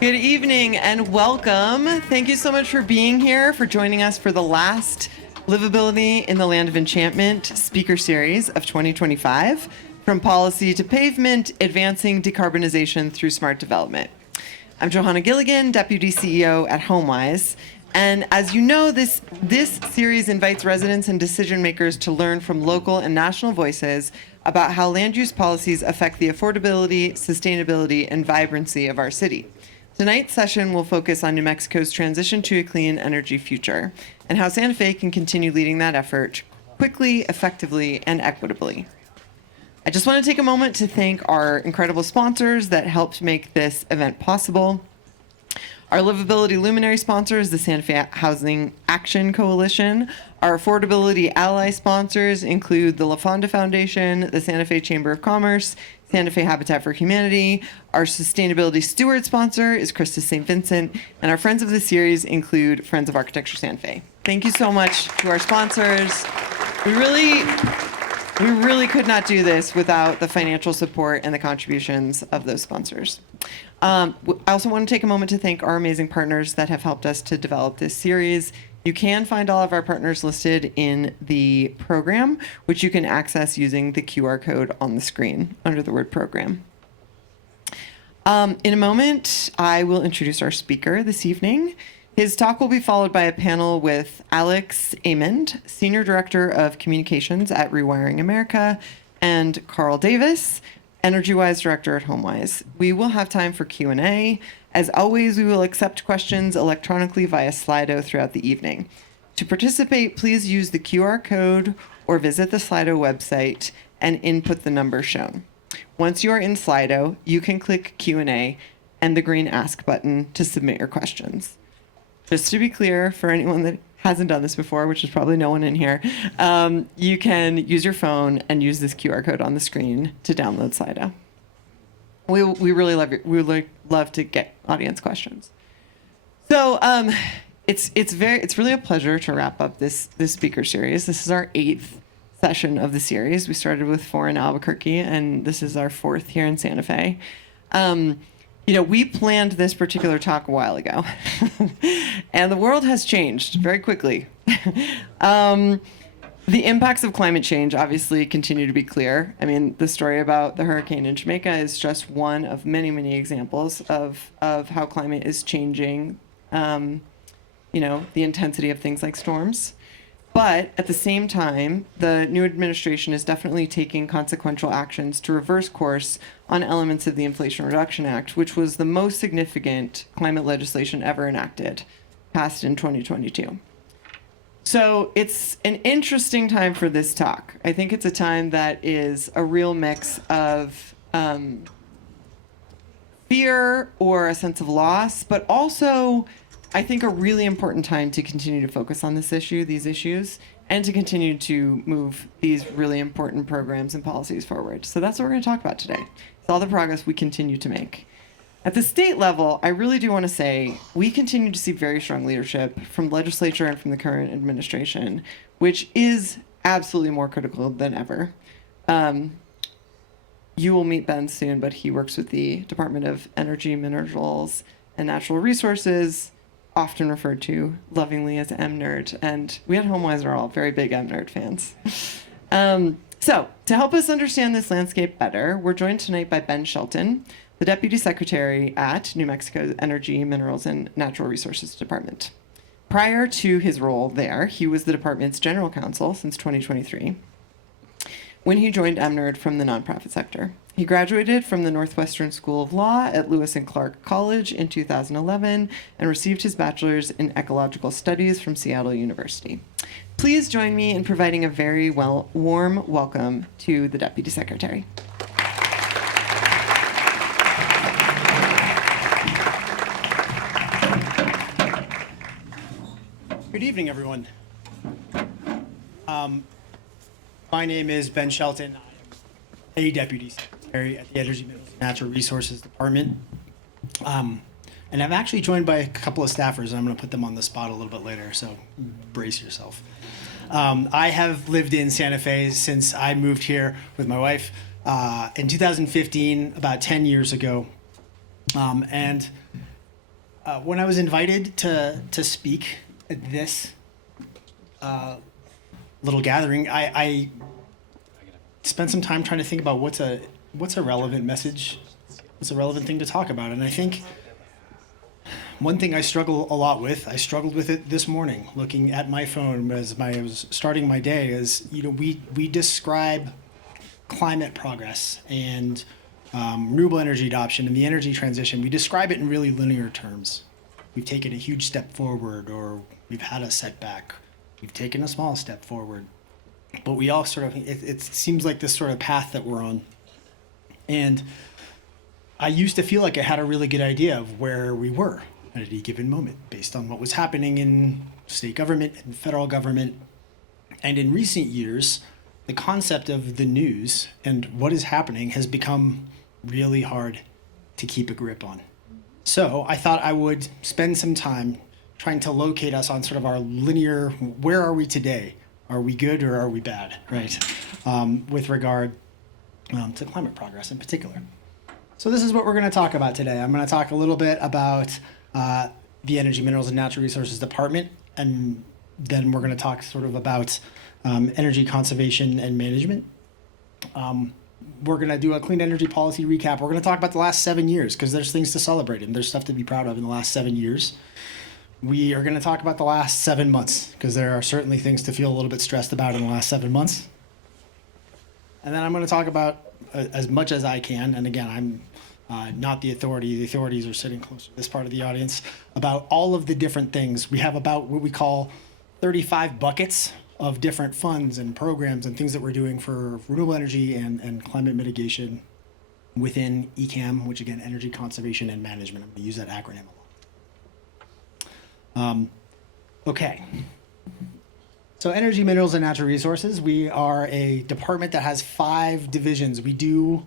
Good evening and welcome. Thank you so much for being here, for joining us for the last Livability in the Land of Enchantment speaker series of 2025, From Policy to Pavement, Advancing Decarbonization Through Smart Development. I'm Johanna Gilligan, Deputy CEO at HomeWise. And as you know, this series invites residents and decision makers to learn from local and national voices about how land use policies affect the affordability, sustainability, and vibrancy of our city. Tonight's session will focus on New Mexico's transition to a clean energy future and how Santa Fe can continue leading that effort quickly, effectively, and equitably. I just want to take a moment to thank our incredible sponsors that helped make this event possible. Our Livability luminary sponsors, the Santa Fe Housing Action Coalition. Our affordability ally sponsors include the La Fonda Foundation, the Santa Fe Chamber of Commerce, Santa Fe Habitat for Humanity. Our sustainability steward sponsor is Christus St. Vincent, and our friends of the series include Friends of Architecture Santa Fe. Thank you so much to our sponsors. We really could not do this without the financial support and the contributions of those sponsors. I also want to take a moment to thank our amazing partners that have helped us to develop this series. You can find all of our partners listed in the program, which you can access using the QR code on the screen under the word program. In a moment, I will introduce our speaker this evening. His talk will be followed by a panel with Alex Amond, Senior Director of Communications at Rewiring America, and Carl Davis, EnergyWise Director at HomeWise. We will have time for Q&A. As always, we will accept questions electronically via Slido throughout the evening. To participate, please use the QR code or visit the Slido website and input the number shown. Once you are in Slido, you can click Q&A and the green Ask button to submit your questions. Just to be clear, for anyone that hasn't done this before, which is probably no one in here, you can use your phone and use this QR code on the screen to download Slido. We really love to get audience questions. So it's really a pleasure to wrap up this speaker series. This is our 8th session of the series. We started with 4 in Albuquerque, and this is our 4th here in Santa Fe. We planned this particular talk a while ago, and the world has changed very quickly. The impacts of climate change obviously continue to be clear. I mean, the story about the hurricane in Jamaica is just one of many, many examples of how climate is changing, the intensity of things like storms. But at the same time, the new administration is definitely taking consequential actions to reverse course on elements of the Inflation Reduction Act, which was the most significant climate legislation ever enacted, passed in 2022. So it's an interesting time for this talk. I think it's a time that is a real mix of fear or a sense of loss, but also I think a really important time to continue to focus on these issues, and to continue to move these really important programs and policies forward. So that's what we're going to talk about today. It's all the progress we continue to make. At the state level, I really do want to say we continue to see very strong leadership from the legislature and from the current administration, which is absolutely more critical than ever. You will meet Ben soon, but he works with the Department of Energy, Minerals, and Natural Resources, often referred to lovingly as MNerd. And we at HomeWise are all very big MNerd fans. So to help us understand this landscape better, we're joined tonight by Ben Shelton, the Deputy Secretary at New Mexico's Energy, Minerals, and Natural Resources Department. Prior to his role there, he was the department's general counsel since 2023, when he joined MNerd from the nonprofit sector. He graduated from the Northwestern School of Law at Lewis and Clark College in 2011 and received his bachelor's in ecological studies from Seattle University. Please join me in providing a very warm welcome to the Deputy Secretary. Good evening, everyone. My name is Ben Shelton. I am a Deputy Secretary at the Energy, Minerals, and Natural Resources Department. And I'm actually joined by a couple of staffers, and I'm going to put them on the spot a little bit later, so brace yourself. I have lived in Santa Fe since I moved here with my wife in 2015, about 10 years ago. And When I was invited to speak at this little gathering, I spent some time trying to think about what's a relevant message, what's a relevant thing to talk about. And I think one thing I struggled with it this morning, looking at my phone as I was starting my day, is, we describe climate progress and renewable energy adoption and the energy transition. We describe it in really linear terms. We've taken a huge step forward, or we've had a setback. We've taken a small step forward. But we all it seems like this sort of path that we're on. And I used to feel like I had a really good idea of where we were at any given moment based on what was happening in state government and federal government. And in recent years, the concept of the news and what is happening has become really hard to keep a grip on. So I thought I would spend some time trying to locate us on sort of our linear, where are we today? Are we good or are we bad, right? With regard to climate progress in particular. So this is what we're going to talk about today. I'm going to talk a little bit about the Energy, Minerals, and Natural Resources Department, and then we're going to talk sort of about energy conservation and management. We're going to do a clean energy policy recap. We're going to talk about the last 7 years because there's things to celebrate and there's stuff to be proud of in the last 7 years. We are going to talk about the last 7 months because there are certainly things to feel a little bit stressed about in the last 7 months. And then I'm going to talk about as much as I can, and again, I'm not the authority. The authorities are sitting closer to this part of the audience, about all of the different things. We have about what we call 35 buckets of different funds and programs and things that we're doing for renewable energy and climate mitigation within ECAM, which again, Energy Conservation and Management. I'm going to use that acronym a lot. Okay. So Energy, Minerals, and Natural Resources, we are a department that has 5 divisions. We do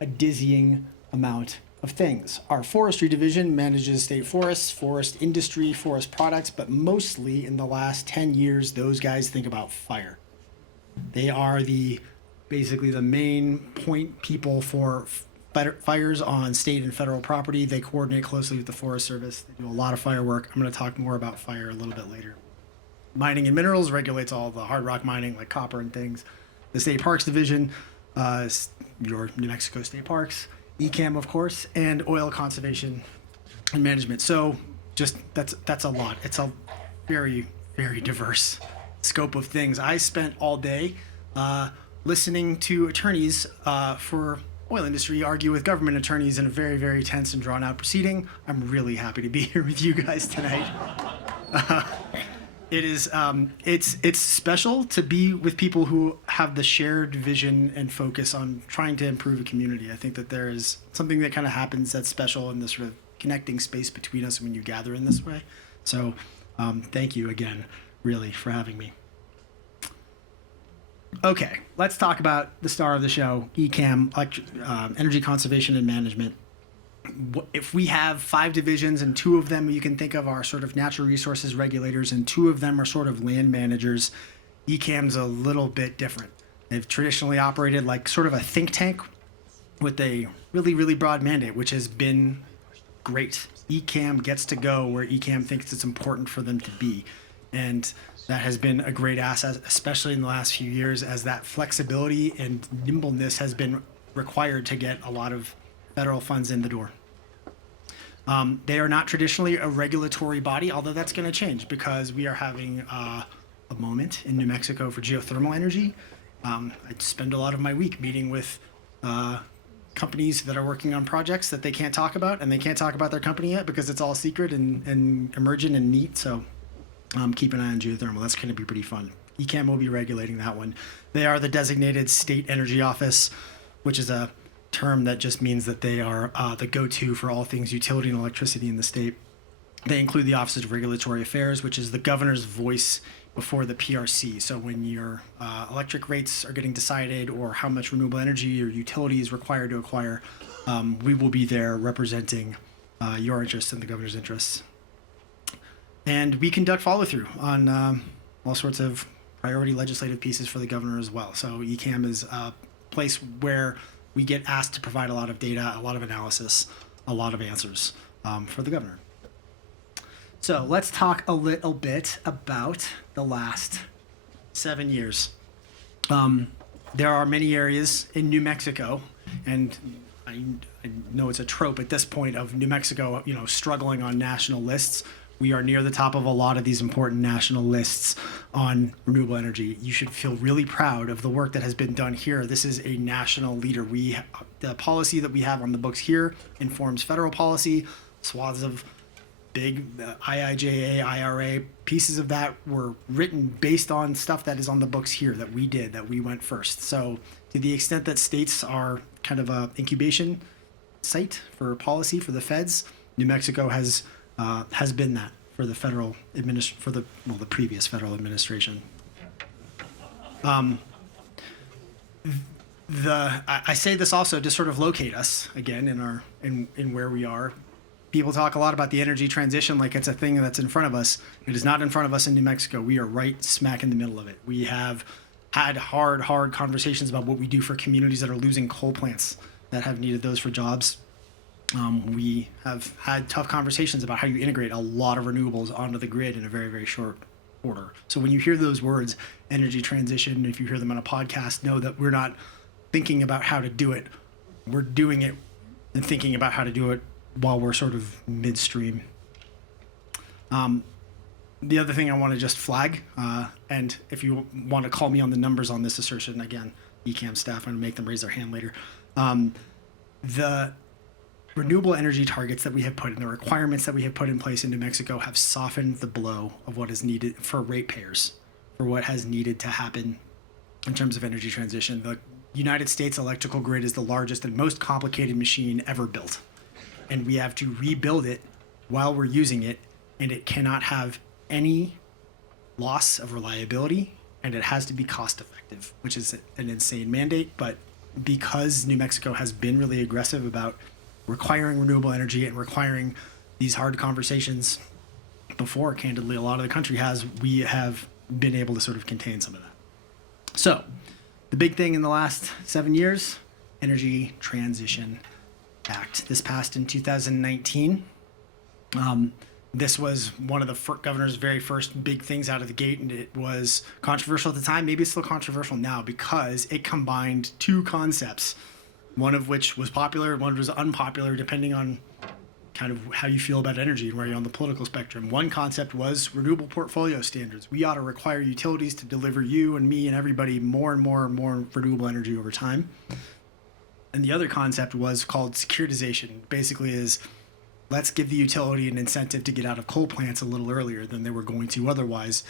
a dizzying amount of things. Our forestry division manages state forests, forest industry, forest products, but mostly in the last 10 years, those guys think about fire. They are basically the main point people for fires on state and federal property. They coordinate closely with the Forest Service. They do a lot of fire work. I'm going to talk more about fire a little bit later. Mining and Minerals regulates all the hard rock mining like copper and things. The State Parks Division, your New Mexico State Parks, ECAM, of course, and Oil Conservation and Management. So just that's a lot. It's a very, very diverse scope of things. I spent all day listening to attorneys for oil industry argue with government attorneys in a very, very tense and drawn out proceeding. I'm really happy to be here with you guys tonight. It is it's special to be with people who have the shared vision and focus on trying to improve a community. I think that there is something that kind of happens that's special in this sort of connecting space between us when you gather in this way. So thank you again, really, for having me. Okay, let's talk about the star of the show, ECAM, Energy Conservation and Management. If we have 5 divisions and 2 of them you can think of are sort of natural resources regulators and 2 of them are sort of land managers, ECAM's a little bit different. They've traditionally operated like sort of a think tank with a really, really broad mandate, which has been great. ECAM gets to go where ECAM thinks it's important for them to be. And that has been a great asset, especially in the last few years, as that flexibility and nimbleness has been required to get a lot of federal funds in the door. They are not traditionally a regulatory body, although that's going to change because we are having a moment in New Mexico for geothermal energy. I spend a lot of my week meeting with companies that are working on projects that they can't talk about, and they can't talk about their company yet because it's all secret and emergent and neat. So keep an eye on geothermal. That's going to be pretty fun. ECAM will be regulating that one. They are the designated state energy office, which is a term that just means that they are the go-to for all things utility and electricity in the state. They include the Office of Regulatory Affairs, which is the governor's voice before the PRC. So when your electric rates are getting decided or how much renewable energy your utility is required to acquire, we will be there representing your interests and the governor's interests. And we conduct follow-through on all sorts of priority legislative pieces for the governor as well. So ECAM is a place where we get asked to provide a lot of data, a lot of analysis, a lot of answers for the governor. So let's talk a little bit about the last 7 years. There are many areas in New Mexico, and I know it's a trope at this point of New Mexico, struggling on national lists. We are near the top of a lot of these important national lists on renewable energy. You should feel really proud of the work that has been done here. This is a national leader. The policy that we have on the books here informs federal policy. Swaths of big IIJA, IRA pieces of that were written based on stuff that is on the books here that we went first. So to the extent that states are kind of a incubation site for policy for the feds, New Mexico has been that for the the previous federal administration. I say this also to sort of locate us again in where we are. People talk a lot about the energy transition like it's a thing that's in front of us. It is not in front of us in New Mexico. We are right smack in the middle of it. We have had hard conversations about what we do for communities that are losing coal plants that have needed those for jobs. We have had tough conversations about how you integrate a lot of renewables onto the grid in a very, very short order. So when you hear those words, energy transition, if you hear them on a podcast, know that we're not thinking about how to do it. We're doing it and thinking about how to do it while we're sort of midstream. The other thing I want to just flag, and if you want to call me on the numbers on this assertion, again, ECAM staff, I'm going to make them raise their hand later. The renewable energy targets that we have put in, the requirements that we have put in place in New Mexico have softened the blow of what is needed for ratepayers, for what has needed to happen in terms of energy transition. The United States electrical grid is the largest and most complicated machine ever built. And we have to rebuild it while we're using it, and it cannot have any loss of reliability, and it has to be cost effective, which is an insane mandate. But because New Mexico has been really aggressive about requiring renewable energy and requiring these hard conversations before, candidly, a lot of the country has, we have been able to sort of contain some of that. So the big thing in the last 7 years, Energy Transition Act. This passed in 2019. This was one of the governor's very first big things out of the gate, and it was controversial at the time. Maybe it's still controversial now because it combined two concepts, one of which was popular, one was unpopular, depending on kind of how you feel about energy and where you're on the political spectrum. One concept was renewable portfolio standards. We ought to require utilities to deliver you and me and everybody more and more and more renewable energy over time. And the other concept was called securitization. Basically is, let's give the utility an incentive to get out of coal plants a little earlier than they were going to otherwise.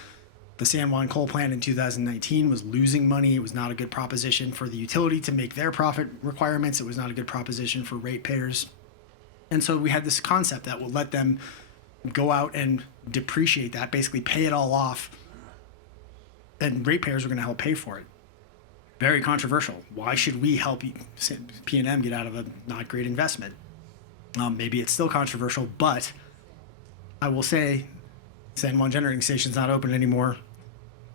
The San Juan coal plant in 2019 was losing money. It was not a good proposition for the utility to make their profit requirements. It was not a good proposition for ratepayers. And so we had this concept that will let them go out and depreciate that, basically pay it all off, and ratepayers are going to help pay for it. Very controversial. Why should we help P&M get out of a not great investment? Maybe it's still controversial, but I will say San Juan Generating Station's not open anymore,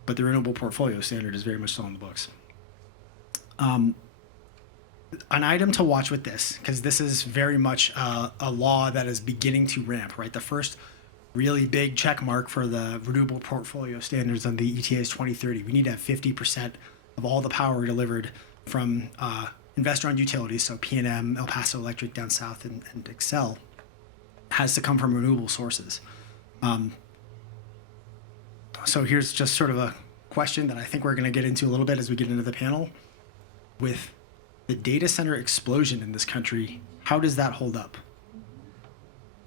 but the renewable portfolio standard is very much still on the books. An item to watch with this, because this is very much a law that is beginning to ramp, right? The first really big check mark for the renewable portfolio standards on the ETA is 2030. We need to have 50% of all the power delivered from investor-owned utilities, so P&M, El Paso Electric down south, and Xcel, has to come from renewable sources. So here's just sort of a question that I think we're going to get into a little bit as we get into the panel. With the data center explosion in this country, how does that hold up?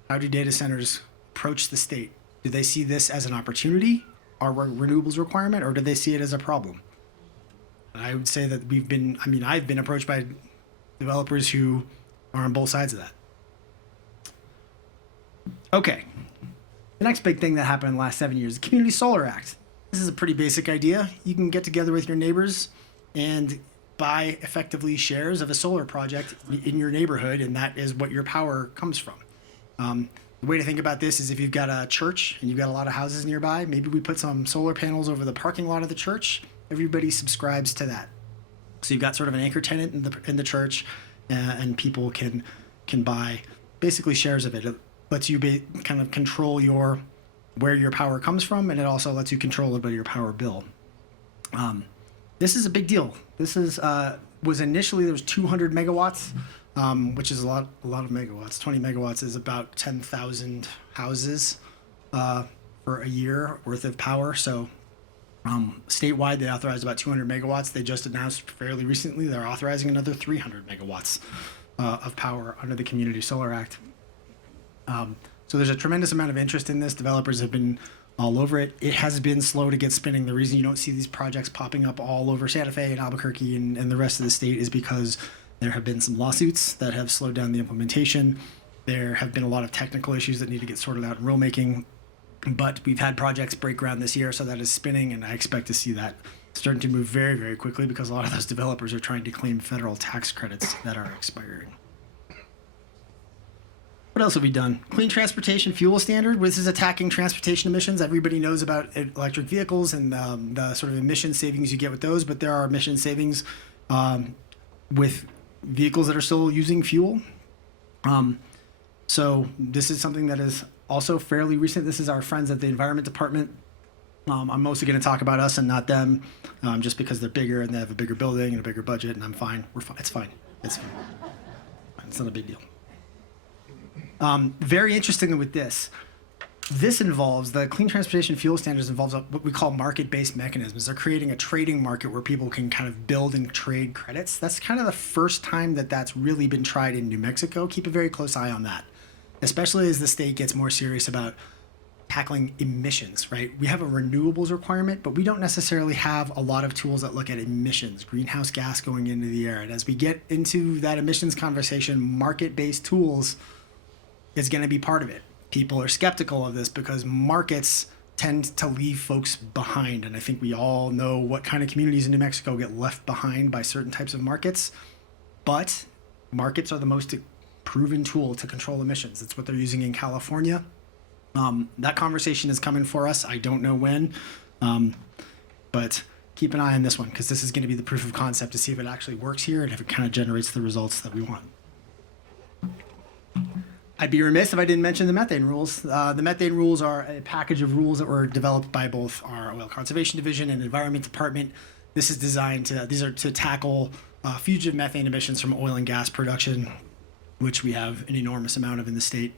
How do data centers approach the state? Do they see this as an opportunity, our renewables requirement, or do they see it as a problem? I would say that I've been approached by developers who are on both sides of that. Okay. The next big thing that happened in the last 7 years, the Community Solar Act. This is a pretty basic idea. You can get together with your neighbors and buy effectively shares of a solar project in your neighborhood, and that is what your power comes from. The way to think about this is if you've got a church and you've got a lot of houses nearby, maybe we put some solar panels over the parking lot of the church. Everybody subscribes to that. So you've got sort of an anchor tenant in the church, and people can buy basically shares of it. It lets you kind of control your where your power comes from, and it also lets you control a little bit of your power bill. This is a big deal. This is was initially there was 200 megawatts, which is a lot of megawatts. 20 megawatts is about 10,000 houses for a year worth of power. So statewide, they authorized about 200 megawatts. They just announced fairly recently they're authorizing another 300 megawatts of power under the Community Solar Act. So there's a tremendous amount of interest in this. Developers have been all over it. It has been slow to get spinning. The reason you don't see these projects popping up all over Santa Fe and Albuquerque and the rest of the state is because there have been some lawsuits that have slowed down the implementation. There have been a lot of technical issues that need to get sorted out in rulemaking. But we've had projects break ground this year, so that is spinning, and I expect to see that starting to move very, very quickly because a lot of those developers are trying to claim federal tax credits that are expiring. What else have we done? Clean Transportation Fuel Standard. This is attacking transportation emissions. Everybody knows about electric vehicles and the sort of emission savings you get with those, but there are emission savings with vehicles that are still using fuel. So this is something that is also fairly recent. This is our friends at the Environment Department. I'm mostly going to talk about us and not them, just because they're bigger and they have a bigger building and a bigger budget, and I'm fine. We're fine. It's fine. It's fine. It's not a big deal. Very interesting with this. This involves, the Clean Transportation Fuel Standards involves what we call market-based mechanisms. They're creating a trading market where people can kind of build and trade credits. That's kind of the first time that that's really been tried in New Mexico. Keep a very close eye on that, especially as the state gets more serious about tackling emissions, right? We have a renewables requirement, but we don't necessarily have a lot of tools that look at emissions, greenhouse gas going into the air. And as we get into that emissions conversation, market-based tools is going to be part of it. People are skeptical of this because markets tend to leave folks behind. And I think we all know what kind of communities in New Mexico get left behind by certain types of markets. But markets are the most proven tool to control emissions. It's what they're using in California. That conversation is coming for us. I don't know when, but keep an eye on this one because this is going to be the proof of concept to see if it actually works here and if it kind of generates the results that we want. I'd be remiss if I didn't mention the methane rules. The methane rules are a package of rules that were developed by both our Oil Conservation Division and Environment Department. These are to tackle fugitive methane emissions from oil and gas production, which we have an enormous amount of in the state.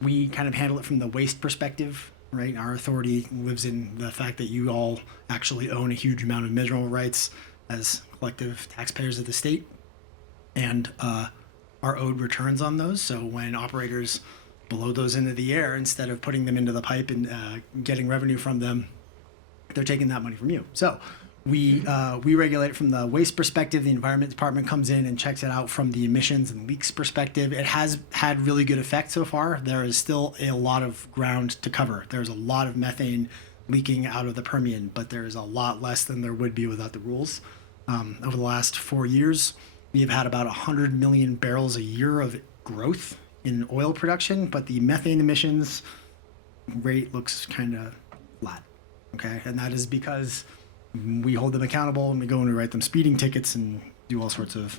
We kind of handle it from the waste perspective, right? Our authority lives in the fact that you all actually own a huge amount of mineral rights as collective taxpayers of the state. And are owed returns on those. So when operators blow those into the air, instead of putting them into the pipe and getting revenue from them, they're taking that money from you. So we regulate it from the waste perspective. The Environment Department comes in and checks it out from the emissions and leaks perspective. It has had really good effect so far. There is still a lot of ground to cover. There's a lot of methane leaking out of the Permian, but there is a lot less than there would be without the rules. Over the last 4 years, we have had about 100 million barrels a year of growth in oil production, but the methane emissions rate looks kind of flat, okay? And that is because we hold them accountable and we go and we write them speeding tickets and do all sorts of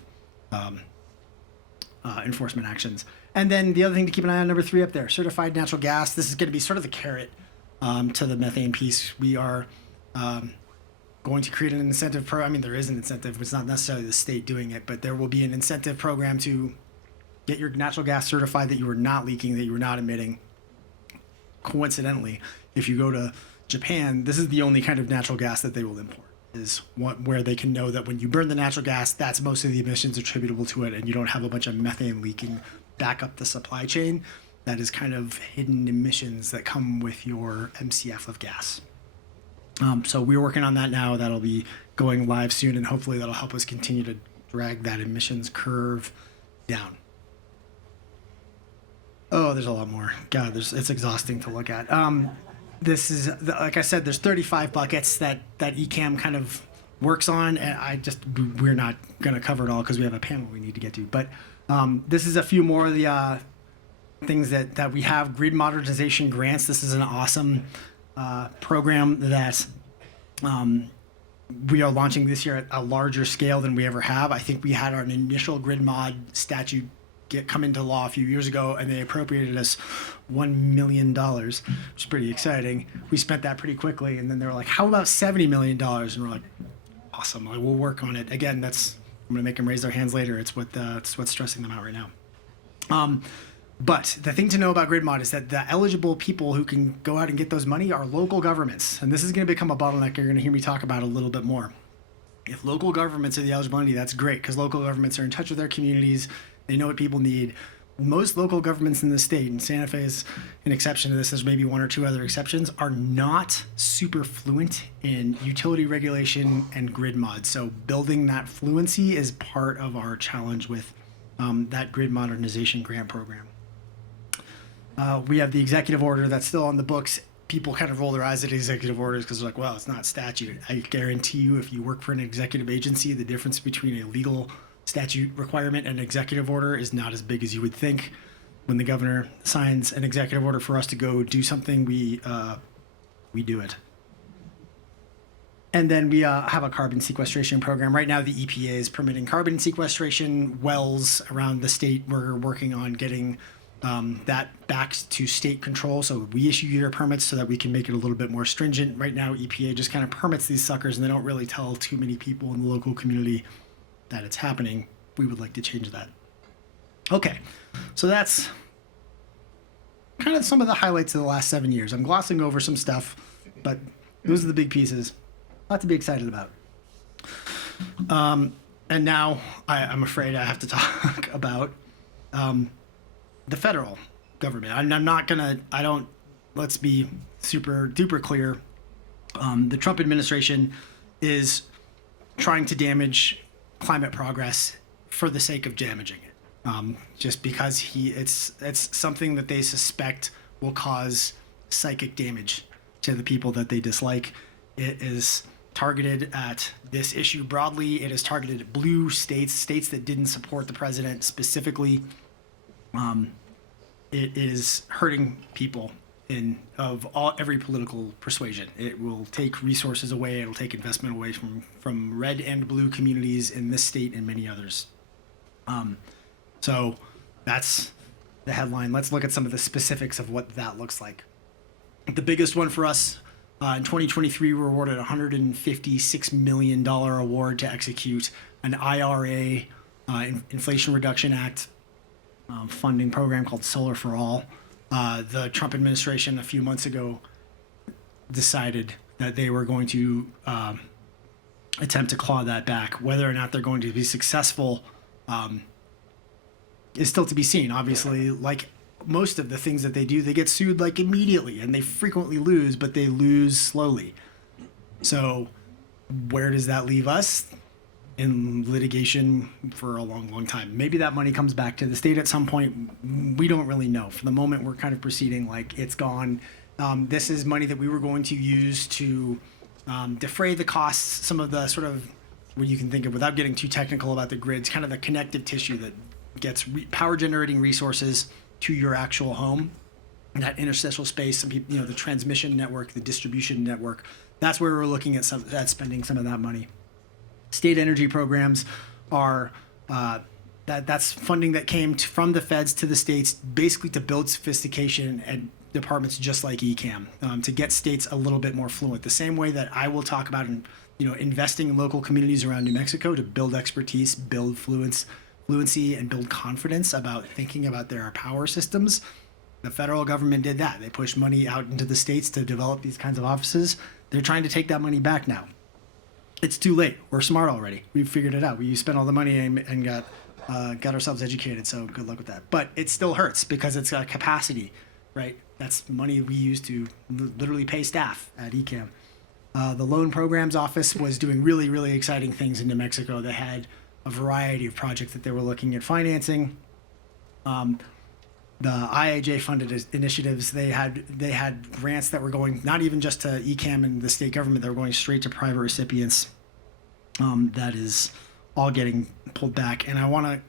enforcement actions. And then the other thing to keep an eye on, number 3 up there, certified natural gas. This is going to be sort of the carrot to the methane piece. We are going to create an incentive program. I mean, there is an incentive. It's not necessarily the state doing it, but there will be an incentive program to get your natural gas certified that you are not leaking, that you are not emitting. Coincidentally, if you go to Japan, this is the only kind of natural gas that they will import, is where they can know that when you burn the natural gas, that's most of the emissions attributable to it, and you don't have a bunch of methane leaking back up the supply chain. That is kind of hidden emissions that come with your MCF of gas. So we're working on that now. That'll be going live soon, and hopefully that'll help us continue to drag that emissions curve down. Oh, there's a lot more. God, it's exhausting to look at. This is, like I said, there's 35 buckets that ECAM kind of works on, and we're not going to cover it all because we have a panel we need to get to. But this is a few more of the things that we have. Grid modernization grants. This is an awesome program that we are launching this year at a larger scale than we ever have. I think we had our initial grid mod statute come into law a few years ago, and they appropriated us $1 million, which is pretty exciting. We spent that pretty quickly, and then they were like, "How about $70 million?" And we're like, "Awesome! Like, we'll work on it." Again, I'm gonna make them raise their hands later. It's what's stressing them out right now. But the thing to know about grid mod is that the eligible people who can go out and get those money are local governments, and this is going to become a bottleneck you're going to hear me talk about a little bit more. If local governments are the eligibility, that's great, because local governments are in touch with their communities. They know what people need. Most local governments in the state, and Santa Fe is an exception to this, there's maybe one or two other exceptions, are not super fluent in utility regulation and grid mod. So building that fluency is part of our challenge with that grid modernization grant program. We have the executive order that's still on the books. People kind of roll their eyes at executive orders because they're like, well, it's not statute. I guarantee you, if you work for an executive agency, the difference between a legal statute requirement and an executive order is not as big as you would think. When the governor signs an executive order for us to go do something, we do it. And then we have a carbon sequestration program. Right now, the EPA is permitting carbon sequestration wells around the state. We're working on getting that back to state control. So we issue year permits so that we can make it a little bit more stringent. Right now, EPA just kind of permits these suckers, and they don't really tell too many people in the local community that it's happening. We would like to change that. Okay, so that's kind of some of the highlights of the last 7 years. I'm glossing over some stuff, but those are the big pieces. A lot to be excited about. And now I'm afraid I have to talk about the federal government. Let's be super duper clear. The Trump administration is trying to damage climate progress for the sake of damaging it. Just because it's something that they suspect will cause psychic damage to the people that they dislike. It is targeted at this issue broadly. It is targeted at blue states that didn't support the president specifically. It is hurting people of every political persuasion. It will take resources away. It'll take investment away from red and blue communities in this state and many others. So that's the headline. Let's look at some of the specifics of what that looks like. The biggest one for us in 2023, we were awarded a $156 million award to execute an IRA, Inflation Reduction Act, funding program called Solar for All. The Trump administration a few months ago decided that they were going to attempt to claw that back. Whether or not they're going to be successful is still to be seen. Obviously, like most of the things that they do, they get sued like immediately, and they frequently lose, but they lose slowly. So where does that leave us? In litigation for a long, long time. Maybe that money comes back to the state at some point. We don't really know. For the moment, we're kind of proceeding like it's gone. This is money that we were going to use to defray the costs, some of the sort of what you can think of, without getting too technical about the grids, kind of the connective tissue that gets power generating resources to your actual home. That interstitial space, some people, the transmission network, the distribution network. That's where we're looking at spending some of that money. State energy programs are that's funding that came from the feds to the states, basically to build sophistication at departments just like ECAM, to get states a little bit more fluent. The same way that I will talk about investing in local communities around New Mexico to build expertise, build fluency, and build confidence about thinking about their power systems. The federal government did that. They pushed money out into the states to develop these kinds of offices. They're trying to take that money back now. It's too late. We're smart already. We've figured it out. We spent all the money and got ourselves educated, so good luck with that. But it still hurts because it's got capacity, right? That's money we use to literally pay staff at ECAM. The Loan Programs Office was doing really, really exciting things in New Mexico. They had a variety of projects that they were looking at financing. The IIJ funded initiatives, they had grants that were going not even just to ECAM and the state government, they were going straight to private recipients. That is all getting pulled back. And I want to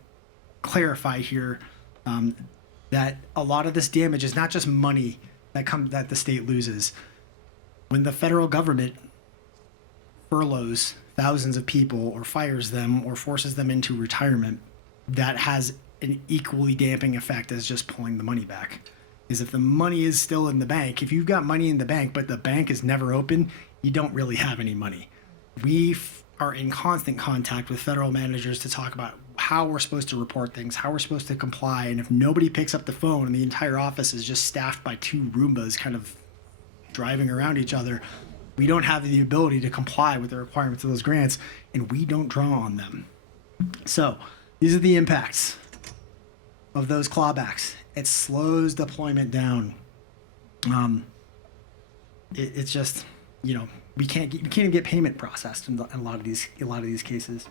clarify here that a lot of this damage is not just money that the state loses. When the federal government furloughs thousands of people or fires them or forces them into retirement, that has an equally damping effect as just pulling the money back. Is if the money is still in the bank, if you've got money in the bank, but the bank is never open, you don't really have any money. We are in constant contact with federal managers to talk about how we're supposed to report things, how we're supposed to comply. And if nobody picks up the phone and the entire office is just staffed by two Roombas kind of driving around each other, we don't have the ability to comply with the requirements of those grants, and we don't draw on them. So these are the impacts of those clawbacks. It slows deployment down. It's just, we can't even get payment processed in a lot of these cases.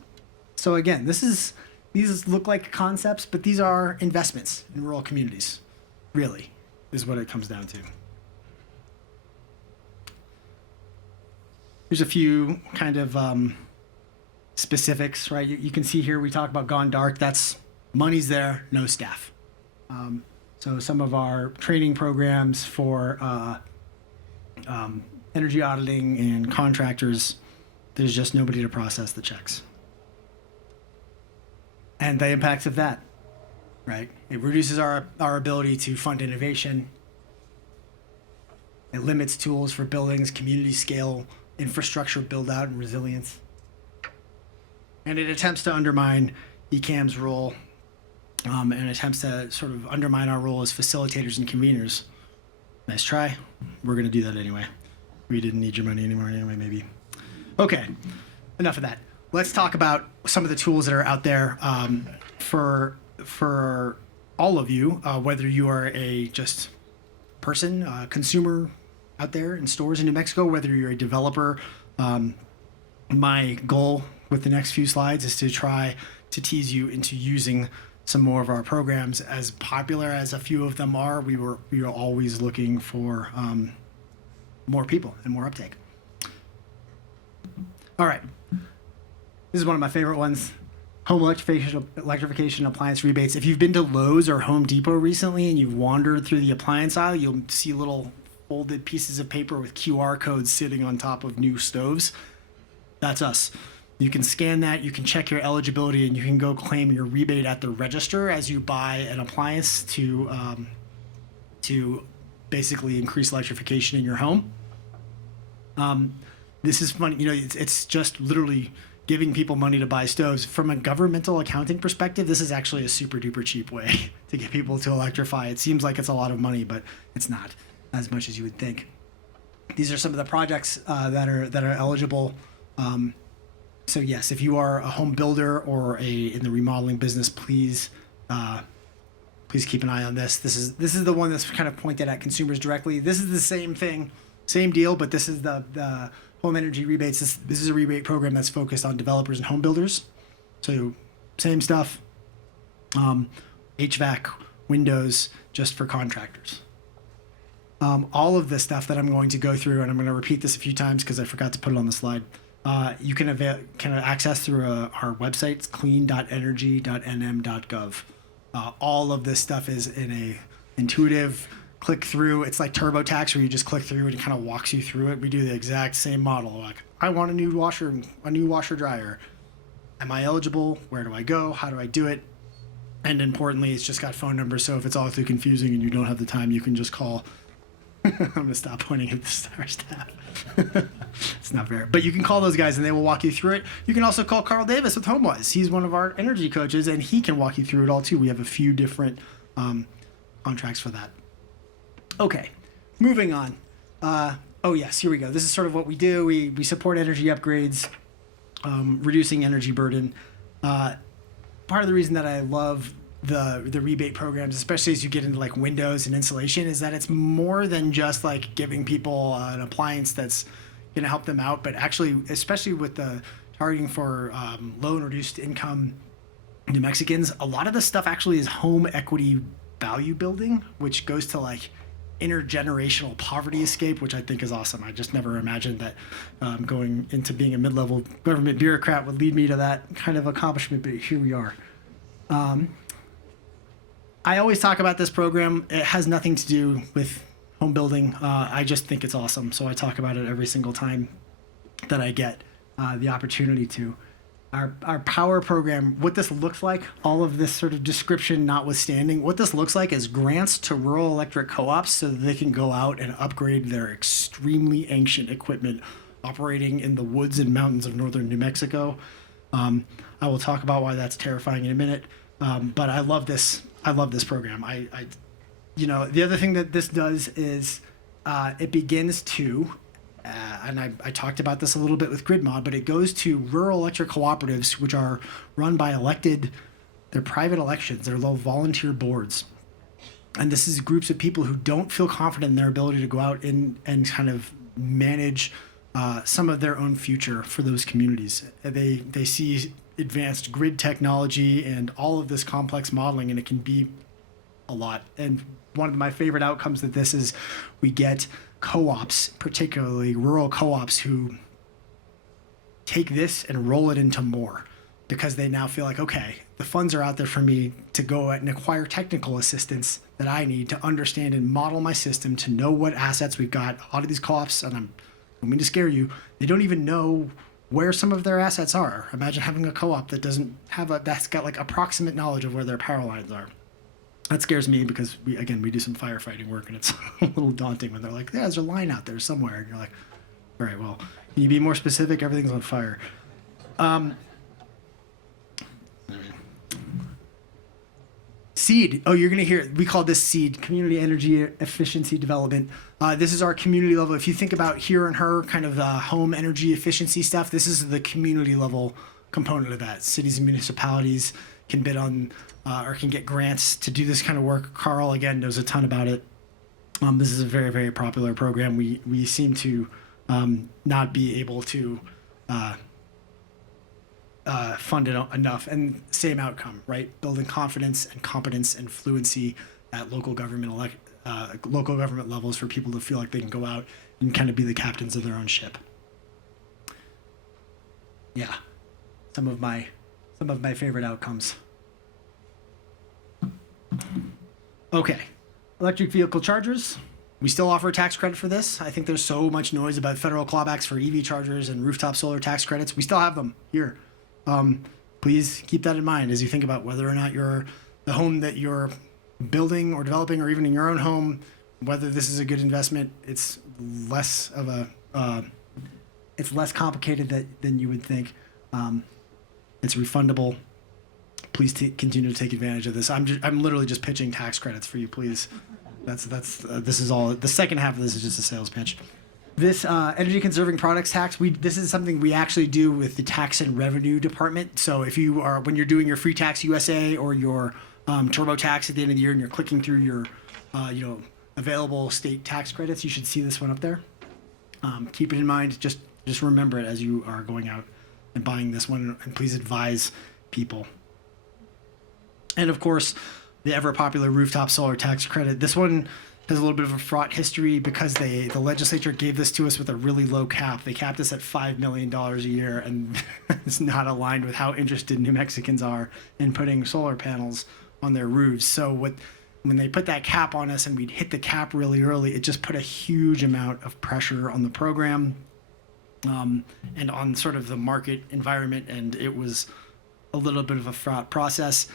So again, these look like concepts, but these are investments in rural communities, really, is what it comes down to. Here's a few kind of specifics, right? You can see here we talk about gone dark. That's money's there, no staff. So some of our training programs for energy auditing and contractors, there's just nobody to process the checks. And the impacts of that, right? It reduces our ability to fund innovation. It limits tools for buildings, community scale, infrastructure build out and resilience. And it attempts to undermine ECAM's role and attempts to sort of undermine our role as facilitators and conveners. Nice try. We're going to do that anyway. We didn't need your money anymore anyway, maybe. Okay, enough of that. Let's talk about some of the tools that are out there for all of you, whether you are a just person, consumer out there in stores in New Mexico, whether you're a developer. My goal with the next few slides is to try to tease you into using some more of our programs. As popular as a few of them are, we are always looking for more people and more uptake. All right. This is one of my favorite ones. Home electrification appliance rebates. If you've been to Lowe's or Home Depot recently and you've wandered through the appliance aisle, you'll see little folded pieces of paper with QR codes sitting on top of new stoves. That's us. You can scan that, you can check your eligibility, and you can go claim your rebate at the register as you buy an appliance to basically increase electrification in your home. This is funny, it's just literally giving people money to buy stoves. From a governmental accounting perspective, this is actually a super duper cheap way to get people to electrify. It seems like it's a lot of money, but it's not as much as you would think. These are some of the projects that are eligible. So yes, if you are a home builder or in the remodeling business, please keep an eye on this. This is the one that's kind of pointed at consumers directly. This is the same thing, same deal, but this is the home energy rebates. This is a rebate program that's focused on developers and home builders. So same stuff. HVAC, windows, just for contractors. All of this stuff that I'm going to go through, and I'm going to repeat this a few times because I forgot to put it on the slide. You can access through our website. It's clean.energy.nm.gov. All of this stuff is in a intuitive click through. It's like TurboTax where you just click through and it kind of walks you through it. We do the exact same model. Like, I want a new washer dryer. Am I eligible? Where do I go? How do I do it? And importantly, it's just got phone numbers. So if it's all too confusing and you don't have the time, you can just call. I'm going to stop pointing at our staff. It's not fair. But you can call those guys and they will walk you through it. You can also call Carl Davis with HomeWise. He's one of our energy coaches and he can walk you through it all too. We have a few different contracts for that. Okay, moving on. Oh yes, here we go. This is sort of what we do. We support energy upgrades, reducing energy burden. Part of the reason that I love the rebate programs, especially as you get into like windows and insulation, is that it's more than just like giving people an appliance that's going to help them out, but actually, especially with the targeting for low and reduced income New Mexicans, a lot of the stuff actually is home equity value building, which goes to like intergenerational poverty escape, which I think is awesome. I just never imagined that going into being a mid-level government bureaucrat would lead me to that kind of accomplishment, but here we are. I always talk about this program. It has nothing to do with home building. I just think it's awesome, so I talk about it every single time that I get the opportunity to. Our power program, what this looks like, all of this sort of description notwithstanding, what this looks like is grants to rural electric co-ops so that they can go out and upgrade their extremely ancient equipment operating in the woods and mountains of northern New Mexico. I will talk about why that's terrifying in a minute, but I love this. I love this program. The other thing that this does is it begins to and I talked about this a little bit with GridMod, but it goes to rural electric cooperatives, which are run by they're private elections, they're low volunteer boards. And this is groups of people who don't feel confident in their ability to go out and kind of manage some of their own future for those communities. They see advanced grid technology and all of this complex modeling, and it can be a lot. And one of my favorite outcomes that this is, we get co-ops, particularly rural co-ops, who take this and roll it into more because they now feel like, okay, the funds are out there for me to go out and acquire technical assistance that I need to understand and model my system to know what assets we've got. A lot of these co-ops, and I don't mean to scare you, they don't even know where some of their assets are. Imagine having a co-op that that's got like approximate knowledge of where their power lines are. That scares me because we do some firefighting work, and it's a little daunting when they're like, yeah, there's a line out there somewhere. And you're like, all right, well, can you be more specific? Everything's on fire. SEED. Oh, you're going to hear it. We call this SEED, Community Energy Efficiency Development. This is our community level. If you think about Here and Her, kind of the home energy efficiency stuff, this is the community level component of that. Cities and municipalities can bid on or can get grants to do this kind of work. Carl, again, knows a ton about it. This is a very, very popular program. We seem to not be able to fund it enough. And same outcome, right? Building confidence and competence and fluency at local government levels for people to feel like they can go out and kind of be the captains of their own ship. Yeah, some of my favorite outcomes. Okay, electric vehicle chargers. We still offer a tax credit for this. I think there's so much noise about federal clawbacks for EV chargers and rooftop solar tax credits. We still have them here. Please keep that in mind as you think about whether or not the home that you're building or developing, or even in your own home, whether this is a good investment. It's less complicated than you would think. It's refundable. Please continue to take advantage of this. I'm literally just pitching tax credits for you, please. This is all. The second half of this is just a sales pitch. This energy conserving products tax, this is something we actually do with the tax and revenue department. So when you're doing your free tax USA or your TurboTax at the end of the year, and you're clicking through your available state tax credits, you should see this one up there. Keep it in mind. Just remember it as you are going out and buying this one, and please advise people. And of course, the ever popular rooftop solar tax credit. This one has a little bit of a fraught history because the legislature gave this to us with a really low cap. They capped us at $5 million a year, and it's not aligned with how interested New Mexicans are in putting solar panels on their roofs. So when they put that cap on us and we'd hit the cap really early, it just put a huge amount of pressure on the program and on sort of the market environment, and it was a little bit of a fraught process.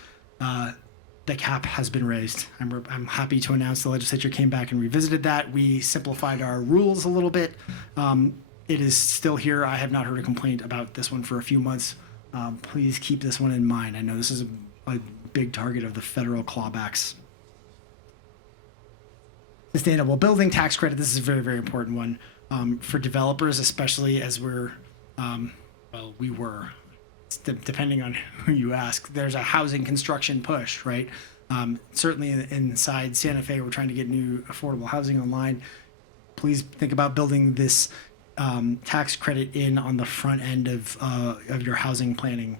The cap has been raised. I'm happy to announce the legislature came back and revisited that. We simplified our rules a little bit. It is still here. I have not heard a complaint about this one for a few months. Please keep this one in mind. I know this is a big target of the federal clawbacks. Sustainable building tax credit. This is a very, very important one for developers, especially as we were. Depending on who you ask, there's a housing construction push, right? Certainly inside Santa Fe, we're trying to get new affordable housing online. Please think about building this tax credit in on the front end of your housing planning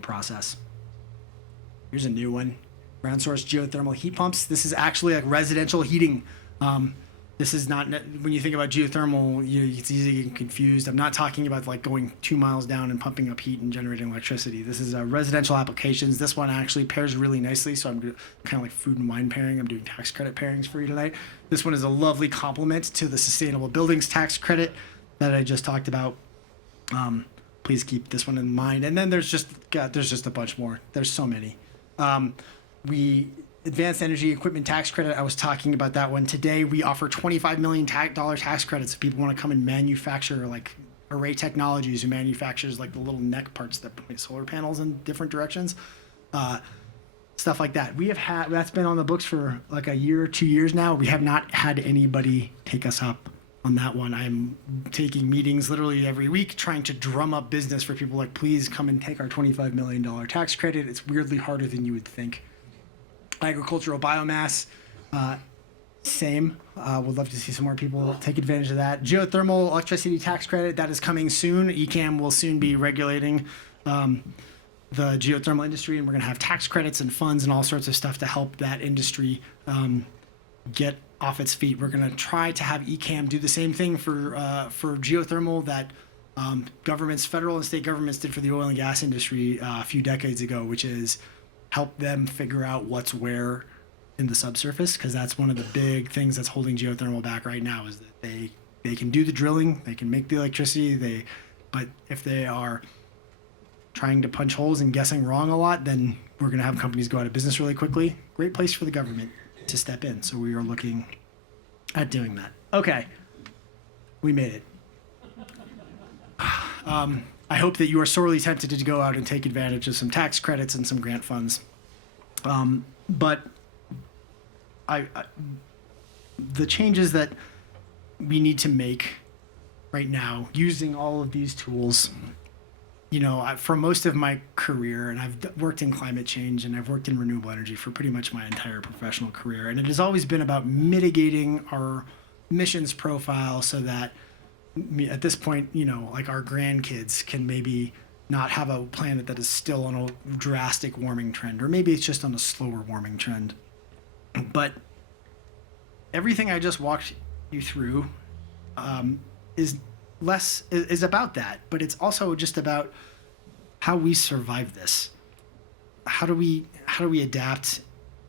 process. Here's a new one. Ground source geothermal heat pumps. This is actually like residential heating. This is not, when you think about geothermal, it's easy to get confused. I'm not talking about like going 2 miles down and pumping up heat and generating electricity. This is residential applications. This one actually pairs really nicely. So I'm kind of like food and wine pairing. I'm doing tax credit pairings for you tonight. This one is a lovely complement to the sustainable buildings tax credit that I just talked about. please keep this one in mind. And then there's just a bunch more. There's so many. We advanced energy equipment tax credit. I was talking about that one today. We offer $25 million tax credits if people want to come and manufacture, like Array Technologies, who manufactures like the little neck parts that point solar panels in different directions. Stuff like that. That's been on the books for like a year or 2 years now. We have not had anybody take us up on that one. I'm taking meetings literally every week trying to drum up business for people like, please come and take our $25 million tax credit. It's weirdly harder than you would think. Agricultural biomass, same. Would love to see some more people take advantage of that. Geothermal electricity tax credit, that is coming soon. ECAM will soon be regulating the geothermal industry, and we're going to have tax credits and funds and all sorts of stuff to help that industry get off its feet. We're going to try to have ECAM do the same thing for geothermal that governments, federal and state governments, did for the oil and gas industry a few decades ago, which is help them figure out what's where in the subsurface, because that's one of the big things that's holding geothermal back right now, is that they can do the drilling, they can make the electricity, but if they are trying to punch holes and guessing wrong a lot, then we're going to have companies go out of business really quickly. Great place for the government to step in. So we are looking at doing that. Okay. We made it. I hope that you are sorely tempted to go out and take advantage of some tax credits and some grant funds. But the changes that we need to make right now using all of these tools, for most of my career, and I've worked in climate change and I've worked in renewable energy for pretty much my entire professional career. And it has always been about mitigating our emissions profile so that at this point, like our grandkids can maybe not have a planet that is still on a drastic warming trend, or maybe it's just on a slower warming trend. But everything I just walked you through is about that, but it's also just about how we survive this. How do we adapt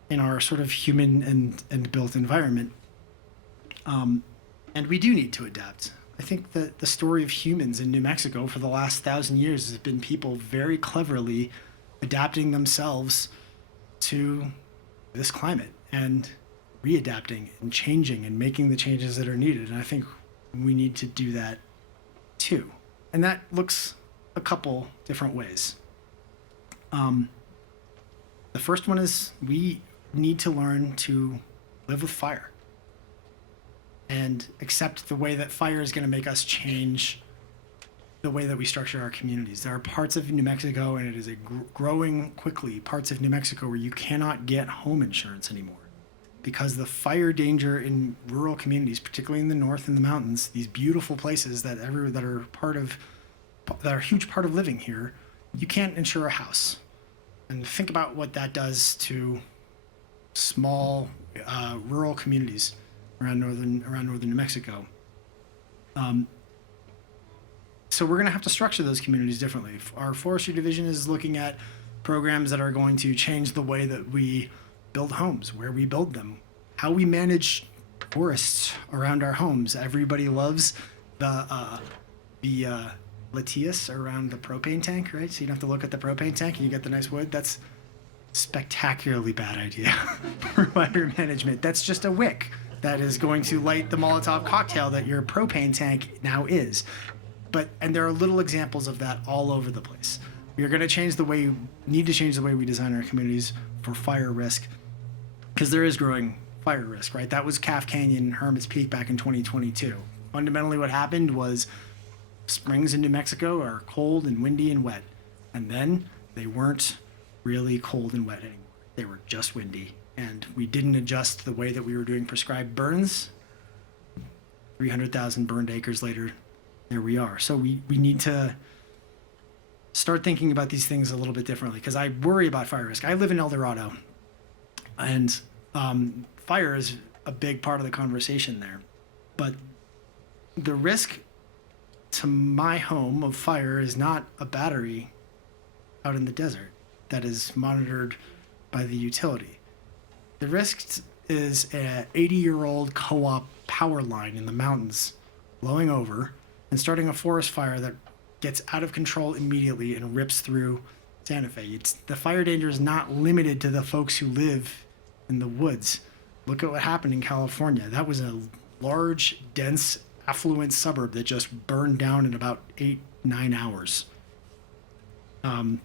in our sort of human and built environment? And we do need to adapt. I think that the story of humans in New Mexico for the last 1,000 years has been people very cleverly adapting themselves to this climate and readapting and changing and making the changes that are needed. And I think we need to do that too. And that looks a couple different ways. The first one is we need to learn to live with fire and accept the way that fire is going to make us change the way that we structure our communities. There are parts of New Mexico, and it is growing quickly, parts of New Mexico where you cannot get home insurance anymore because the fire danger in rural communities, particularly in the north and the mountains, these beautiful places that are a huge part of living here, you can't insure a house. And think about what that does to small rural communities around northern New Mexico. So we're going to have to structure those communities differently. Our forestry division is looking at programs that are going to change the way that we build homes, where we build them, how we manage forests around our homes. Everybody loves the Latias around the propane tank, right? So you don't have to look at the propane tank and you get the nice wood. That's spectacularly bad idea for fire management. That's just a wick that is going to light the Molotov cocktail that your propane tank now is. And there are little examples of that all over the place. We are going to need to change the way we design our communities for fire risk, because there is growing fire risk, right? That was Calf Canyon and Hermit's Peak back in 2022. Fundamentally, what happened was springs in New Mexico are cold and windy and wet. And then they weren't really cold and wet anymore. They were just windy. And we didn't adjust the way that we were doing prescribed burns. 300,000 burned acres later, there we are. So we need to start thinking about these things a little bit differently, because I worry about fire risk. I live in El Dorado, and fire is a big part of the conversation there. But the risk to my home of fire is not a battery out in the desert that is monitored by the utility. The risk is an 80-year-old co-op power line in the mountains blowing over and starting a forest fire that gets out of control immediately and rips through Santa Fe. The fire danger is not limited to the folks who live in the woods. Look at what happened in California. That was a large, dense, affluent suburb that just burned down in about 8-9 hours.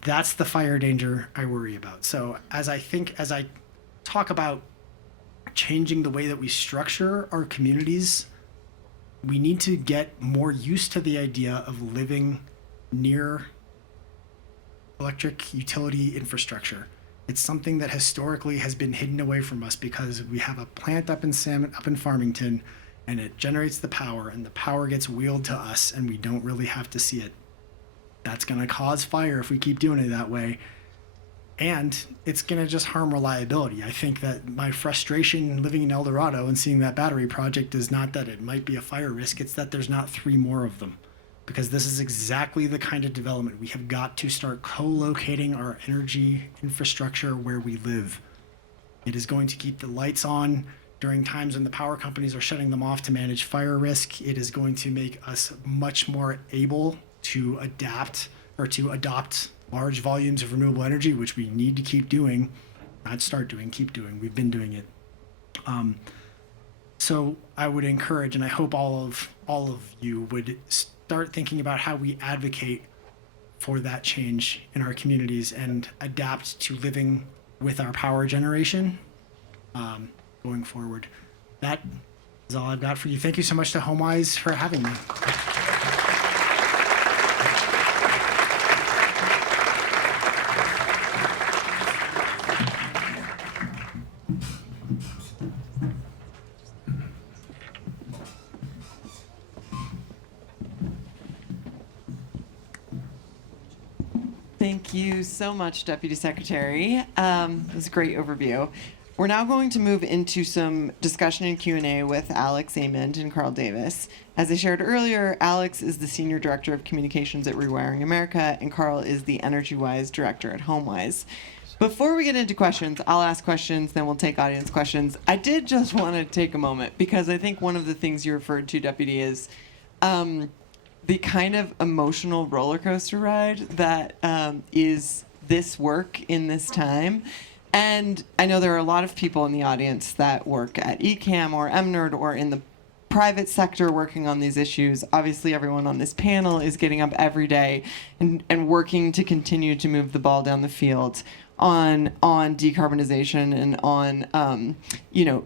That's the fire danger I worry about. So as I talk about changing the way that we structure our communities, we need to get more used to the idea of living near electric utility infrastructure. It's something that historically has been hidden away from us because we have a plant up in Farmington, and it generates the power, and the power gets wheeled to us, and we don't really have to see it. That's going to cause fire if we keep doing it that way. And it's going to just harm reliability. I think that my frustration living in El Dorado and seeing that battery project is not that it might be a fire risk, it's that there's not 3 more of them. Because this is exactly the kind of development we have got to start co-locating our energy infrastructure where we live. It is going to keep the lights on during times when the power companies are shutting them off to manage fire risk. It is going to make us much more able to adapt or to adopt large volumes of renewable energy, which we need to keep doing, not start doing, keep doing. We've been doing it. So I would encourage, and I hope all of you would start thinking about how we advocate for that change in our communities and adapt to living with our power generation going forward. That is all I've got for you. Thank you so much to HomeWise for having me. Thank you so much, Deputy Secretary. It was a great overview. We're now going to move into some discussion and Q&A with Alex Amond and Carl Davis. As I shared earlier, Alex is the Senior Director of Communications at Rewiring America, and Carl is the EnergyWise Director at HomeWise. Before we get into questions, I'll ask questions, then we'll take audience questions. I did just want to take a moment, because I think one of the things you referred to, Deputy, is the kind of emotional roller coaster ride that is this work in this time. And I know there are a lot of people in the audience that work at ECAM or MNERD or in the private sector working on these issues. Obviously, everyone on this panel is getting up every day and working to continue to move the ball down the field on decarbonization and on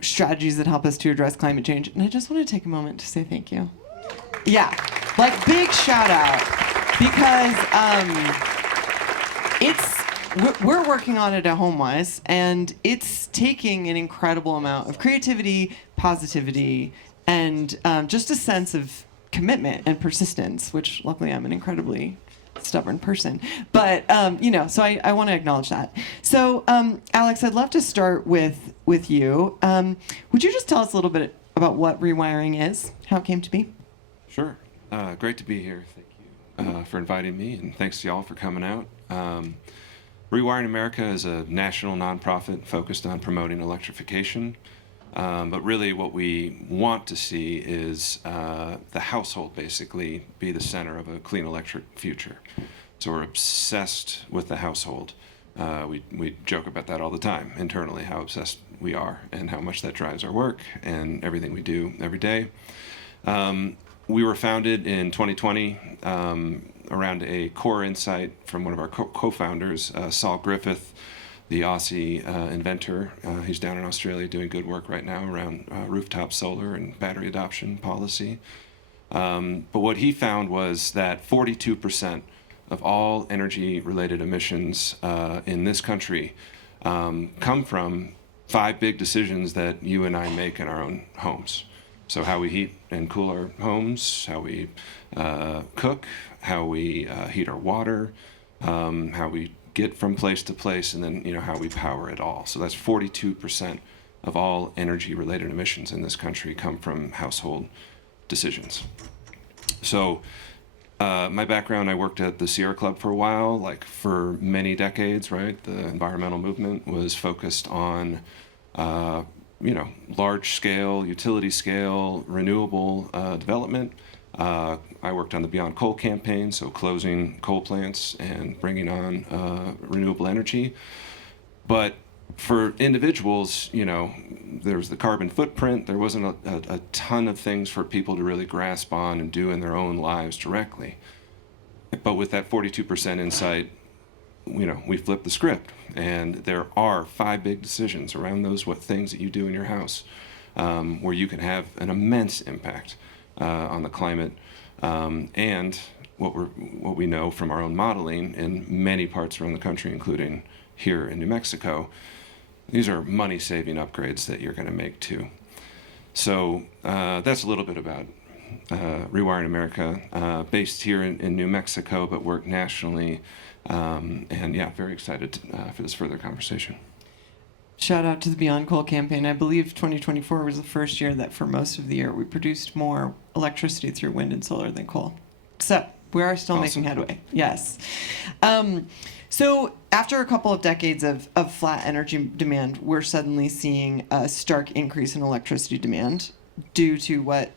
strategies that help us to address climate change. And I just want to take a moment to say thank you. Yeah, like big shout out, because we're working on it at HomeWise, and it's taking an incredible amount of creativity, positivity, and just a sense of commitment and persistence, which luckily I'm an incredibly stubborn person. But, so I want to acknowledge that. So, Alex, I'd love to start with you. Would you just tell us a little bit about what rewiring is, how it came to be? Sure. Great to be here. Thank you for inviting me, and thanks to y'all for coming out. Rewiring America is a national nonprofit focused on promoting electrification. But really what we want to see is the household basically be the center of a clean electric future. So we're obsessed with the household. We joke about that all the time internally, how obsessed we are and how much that drives our work and everything we do every day. We were founded in 2020 around a core insight from one of our co-founders, Saul Griffith, the Aussie inventor. He's down in Australia doing good work right now around rooftop solar and battery adoption policy. But what he found was that 42% of all energy-related emissions in this country come from 5 big decisions that you and I make in our own homes. So how we heat and cool our homes, how we cook, how we heat our water, how we get from place to place, and then how we power it all. So that's 42% of all energy-related emissions in this country come from household decisions. So my background, I worked at the Sierra Club for a while, like for many decades, right? The environmental movement was focused on large scale, utility scale, renewable development. I worked on the Beyond Coal campaign, so closing coal plants and bringing on renewable energy. But for individuals, there was the carbon footprint. There wasn't a ton of things for people to really grasp on and do in their own lives directly. But with that 42% insight, we flipped the script, and there are 5 big decisions around those things that you do in your house, where you can have an immense impact on the climate, and what we know from our own modeling in many parts around the country, including here in New Mexico, these are money-saving upgrades that you're going to make too. So that's a little bit about Rewiring America, based here in New Mexico, but work nationally. And yeah, very excited for this further conversation. Shout out to the Beyond Coal campaign. I believe 2024 was the first year that for most of the year we produced more electricity through wind and solar than coal. So we are still making headway. Yes. So after a couple of decades of flat energy demand, we're suddenly seeing a stark increase in electricity demand due to what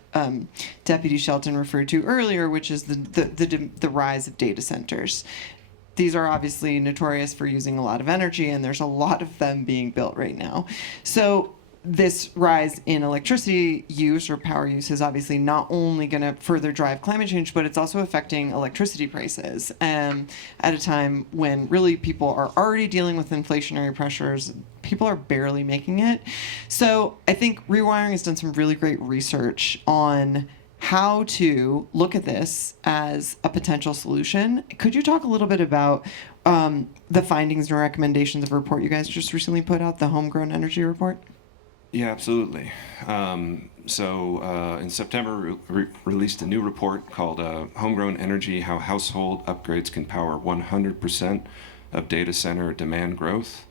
Deputy Shelton referred to earlier, which is the rise of data centers. These are obviously notorious for using a lot of energy, and there's a lot of them being built right now. So this rise in electricity use or power use is obviously not only going to further drive climate change, but it's also affecting electricity prices at a time when really people are already dealing with inflationary pressures. People are barely making it. So I think Rewiring has done some really great research on how to look at this as a potential solution. Could you talk a little bit about the findings and recommendations of a report you guys just recently put out, the Homegrown Energy Report? Yeah, absolutely. So in September, we released a new report called Homegrown Energy, How Household Upgrades Can Power 100% of Data Center Demand Growth.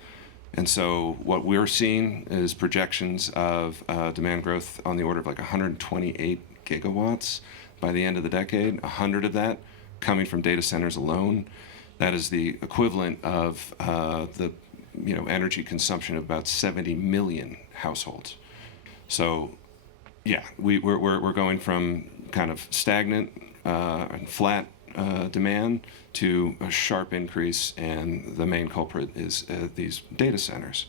And so what we're seeing is projections of demand growth on the order of like 128 gigawatts by the end of the decade, 100 of that coming from data centers alone. That is the equivalent of the energy consumption of about 70 million households. So yeah, we're going from kind of stagnant and flat demand to a sharp increase, and the main culprit is these data centers.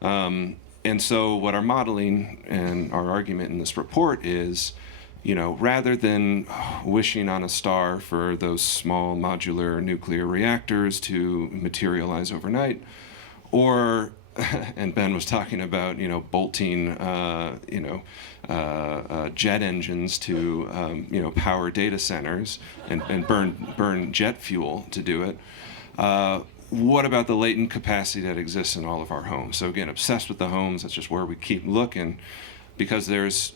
And so what our modeling and our argument in this report is, rather than wishing on a star for those small modular nuclear reactors to materialize overnight, or, and Ben was talking about, bolting, jet engines to, power data centers and burn jet fuel to do it. What about the latent capacity that exists in all of our homes? So again, obsessed with the homes, that's just where we keep looking, because there's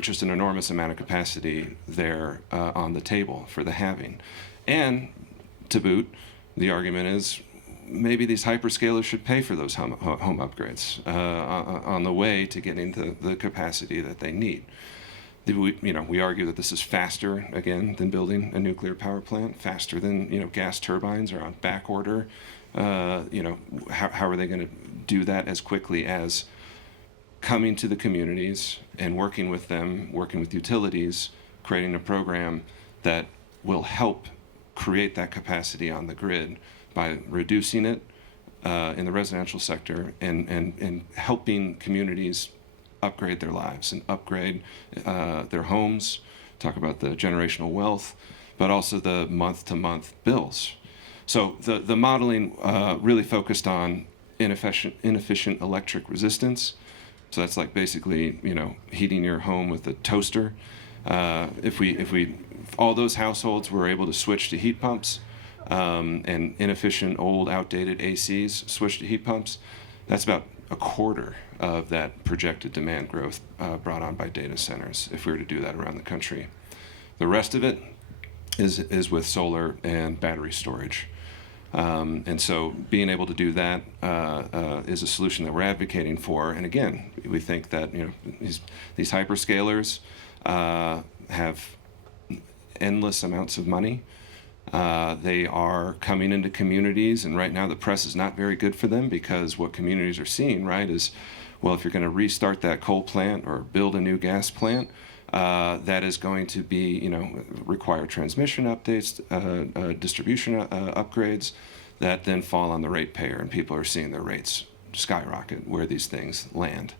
just an enormous amount of capacity there on the table for the having. And to boot, the argument is maybe these hyperscalers should pay for those home upgrades on the way to getting the capacity that they need. We argue that this is faster, again, than building a nuclear power plant, faster than gas turbines are on back order. How are they going to do that as quickly as coming to the communities and working with them, working with utilities, creating a program that will help create that capacity on the grid by reducing it in the residential sector and helping communities upgrade their lives and upgrade their homes, talk about the generational wealth, but also the month-to-month bills. So the modeling really focused on inefficient electric resistance. So that's like basically, heating your home with a toaster. If all those households were able to switch to heat pumps, and inefficient, old, outdated ACs switch to heat pumps, that's about a quarter of that projected demand growth brought on by data centers if we were to do that around the country. The rest of it is with solar and battery storage. And so being able to do that is a solution that we're advocating for. And again, we think that these hyperscalers have endless amounts of money. They are coming into communities, and right now the press is not very good for them, because what communities are seeing, right, is, well, if you're going to restart that coal plant or build a new gas plant, that is going to be, require transmission updates, distribution upgrades that then fall on the ratepayer, and people are seeing their rates skyrocket where these things land.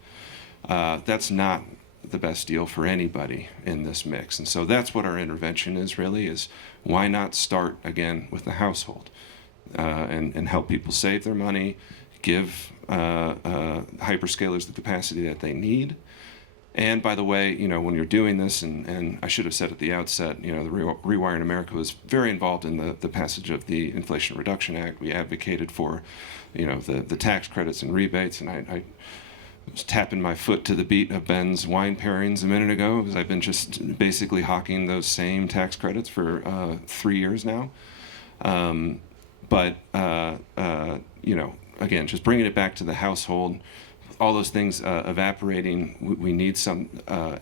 That's not the best deal for anybody in this mix. And so that's what our intervention is really, is why not start again with the household and help people save their money, give hyperscalers the capacity that they need. And by the way, when you're doing this, and I should have said at the outset, the Rewiring America was very involved in the passage of the Inflation Reduction Act. We advocated for, the tax credits and rebates, and I was tapping my foot to the beat of Ben's wine pairings a minute ago, because I've been just basically hawking those same tax credits for 3 years now. But again, just bringing it back to the household, all those things evaporating, we need some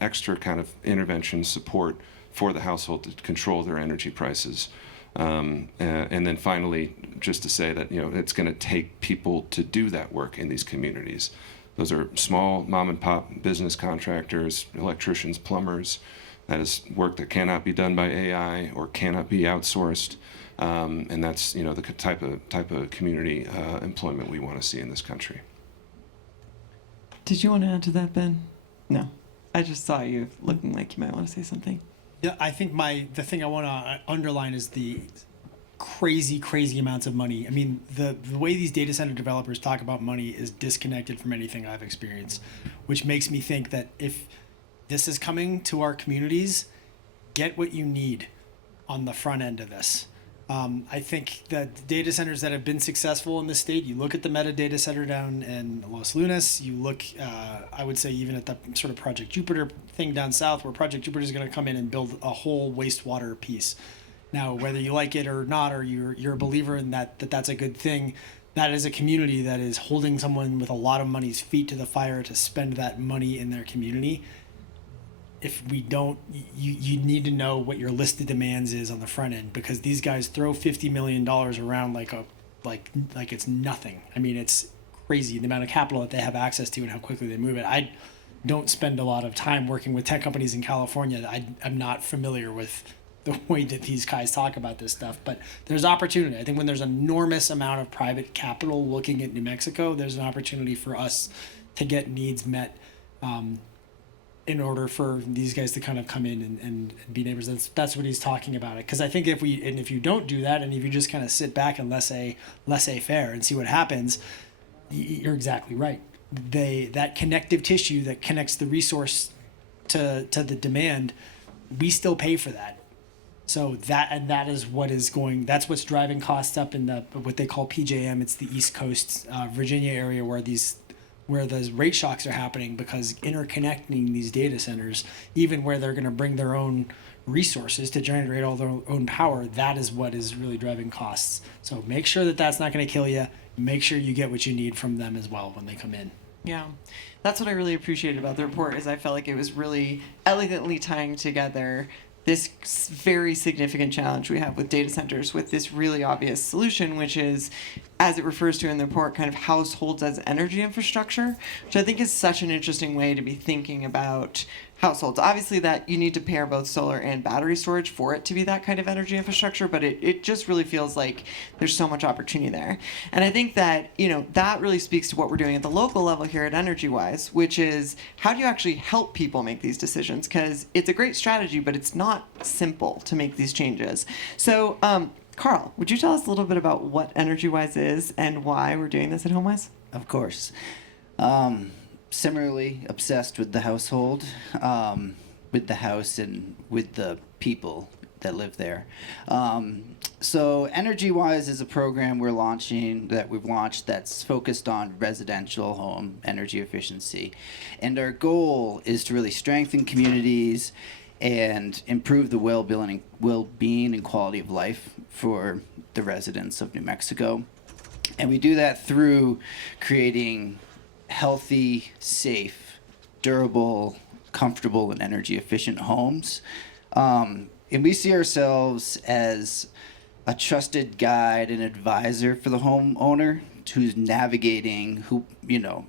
extra kind of intervention support for the household to control their energy prices. And then finally, just to say that, it's going to take people to do that work in these communities. Those are small mom and pop business contractors, electricians, plumbers. That is work that cannot be done by AI or cannot be outsourced. And that's, the type of community employment we want to see in this country. Did you want to add to that, Ben? No. I just saw you looking like you might want to say something. Yeah, I think the thing I want to underline is the crazy amounts of money. I mean, the way these data center developers talk about money is disconnected from anything I've experienced, which makes me think that if this is coming to our communities, get what you need on the front end of this. I think that data centers that have been successful in the state, you look at the Meta data center down in Los Lunas, you look, I would say even at the sort of Project Jupiter thing down south, where Project Jupiter is going to come in and build a whole wastewater piece. Now, whether you like it or not, or you're a believer in that's a good thing, that is a community that is holding someone with a lot of money's feet to the fire to spend that money in their community. If we don't, you need to know what your list of demands is on the front end, because these guys throw $50 million around like it's nothing. I mean, it's crazy the amount of capital that they have access to and how quickly they move it. I don't spend a lot of time working with tech companies in California. I'm not familiar with the way that these guys talk about this stuff, but there's opportunity. I think when there's an enormous amount of private capital looking at New Mexico, there's an opportunity for us to get needs met. In order for these guys to kind of come in and be neighbors. That's what he's talking about. Because I think if you don't do that, and if you just kind of sit back and laissez-faire and see what happens, you're exactly right. That connective tissue that connects the resource to the demand, we still pay for that. So that is that's what's driving costs up in what they call PJM. It's the East Coast, Virginia area where those rate shocks are happening, because interconnecting these data centers, even where they're going to bring their own resources to generate all their own power, that is what is really driving costs. So make sure that that's not going to kill you. Make sure you get what you need from them as well when they come in. Yeah, that's what I really appreciated about the report, is I felt like it was really elegantly tying together this very significant challenge we have with data centers with this really obvious solution, which is, as it refers to in the report, kind of households as energy infrastructure, which I think is such an interesting way to be thinking about households. Obviously that you need to pair both solar and battery storage for it to be that kind of energy infrastructure, but it just really feels like there's so much opportunity there. And I think that, that really speaks to what we're doing at the local level here at EnergyWise, which is how do you actually help people make these decisions? Because it's a great strategy, but it's not simple to make these changes. So, Carl, would you tell us a little bit about what EnergyWise is and why we're doing this at HomeWise? Of course. Similarly obsessed with the household, with the house and with the people that live there. So EnergyWise is a program we've launched that's focused on residential home energy efficiency. And our goal is to really strengthen communities and improve the well-being and quality of life for the residents of New Mexico. And we do that through creating healthy, safe, durable, comfortable, and energy efficient homes. And we see ourselves as a trusted guide and advisor for the homeowner who's navigating, who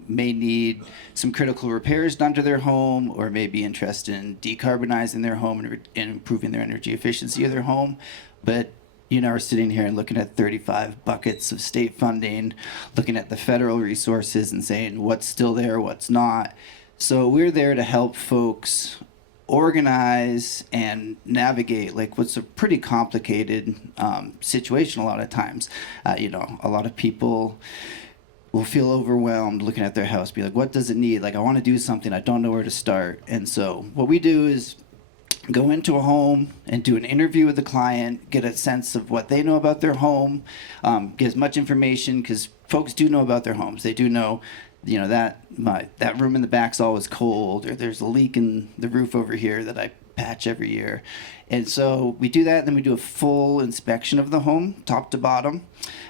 may need some critical repairs done to their home, or may be interested in decarbonizing their home and improving their energy efficiency of their home, but are sitting here and looking at 35 buckets of state funding, looking at the federal resources and saying what's still there, what's not. So we're there to help folks organize and navigate like what's a pretty complicated situation a lot of times. A lot of people will feel overwhelmed looking at their house, be like, what does it need? Like, I want to do something, I don't know where to start. And so what we do is go into a home and do an interview with the client, get a sense of what they know about their home, get as much information, because folks do know about their homes. They do know, that room in the back's always cold, or there's a leak in the roof over here that I patch every year. And so we do that, and then we do a full inspection of the home, top to bottom,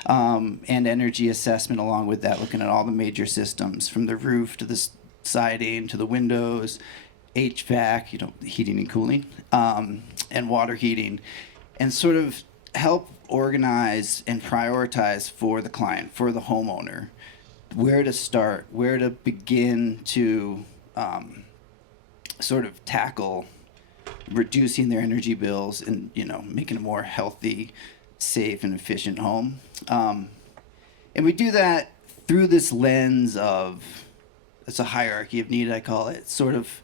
and energy assessment along with that, looking at all the major systems, from the roof to the siding to the windows, HVAC, heating and cooling, and water heating, and sort of help organize and prioritize for the client, for the homeowner, where to start, where to begin to sort of tackle reducing their energy bills and, making a more healthy, safe, and efficient home. And we do that through this lens of, it's a hierarchy of need, I call it, sort of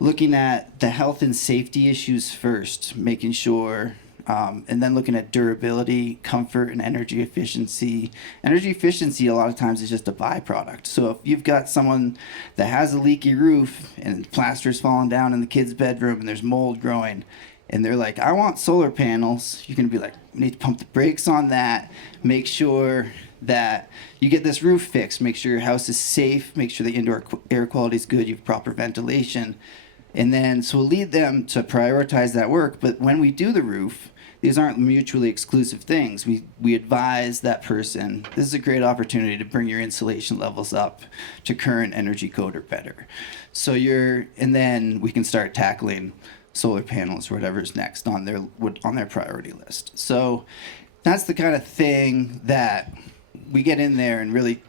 looking at the health and safety issues first, making sure, and then looking at durability, comfort, and energy efficiency. Energy efficiency a lot of times is just a byproduct. So if you've got someone that has a leaky roof and plaster's falling down in the kid's bedroom and there's mold growing, and they're like, I want solar panels, you're going to be like, we need to pump the brakes on that, make sure that you get this roof fixed, make sure your house is safe, make sure the indoor air quality is good, you have proper ventilation. And then, so we'll lead them to prioritize that work. But when we do the roof, these aren't mutually exclusive things. We advise that person, this is a great opportunity to bring your insulation levels up to current energy code or better. So and then we can start tackling solar panels or whatever's next on their priority list. So that's the kind of thing that we get in there and really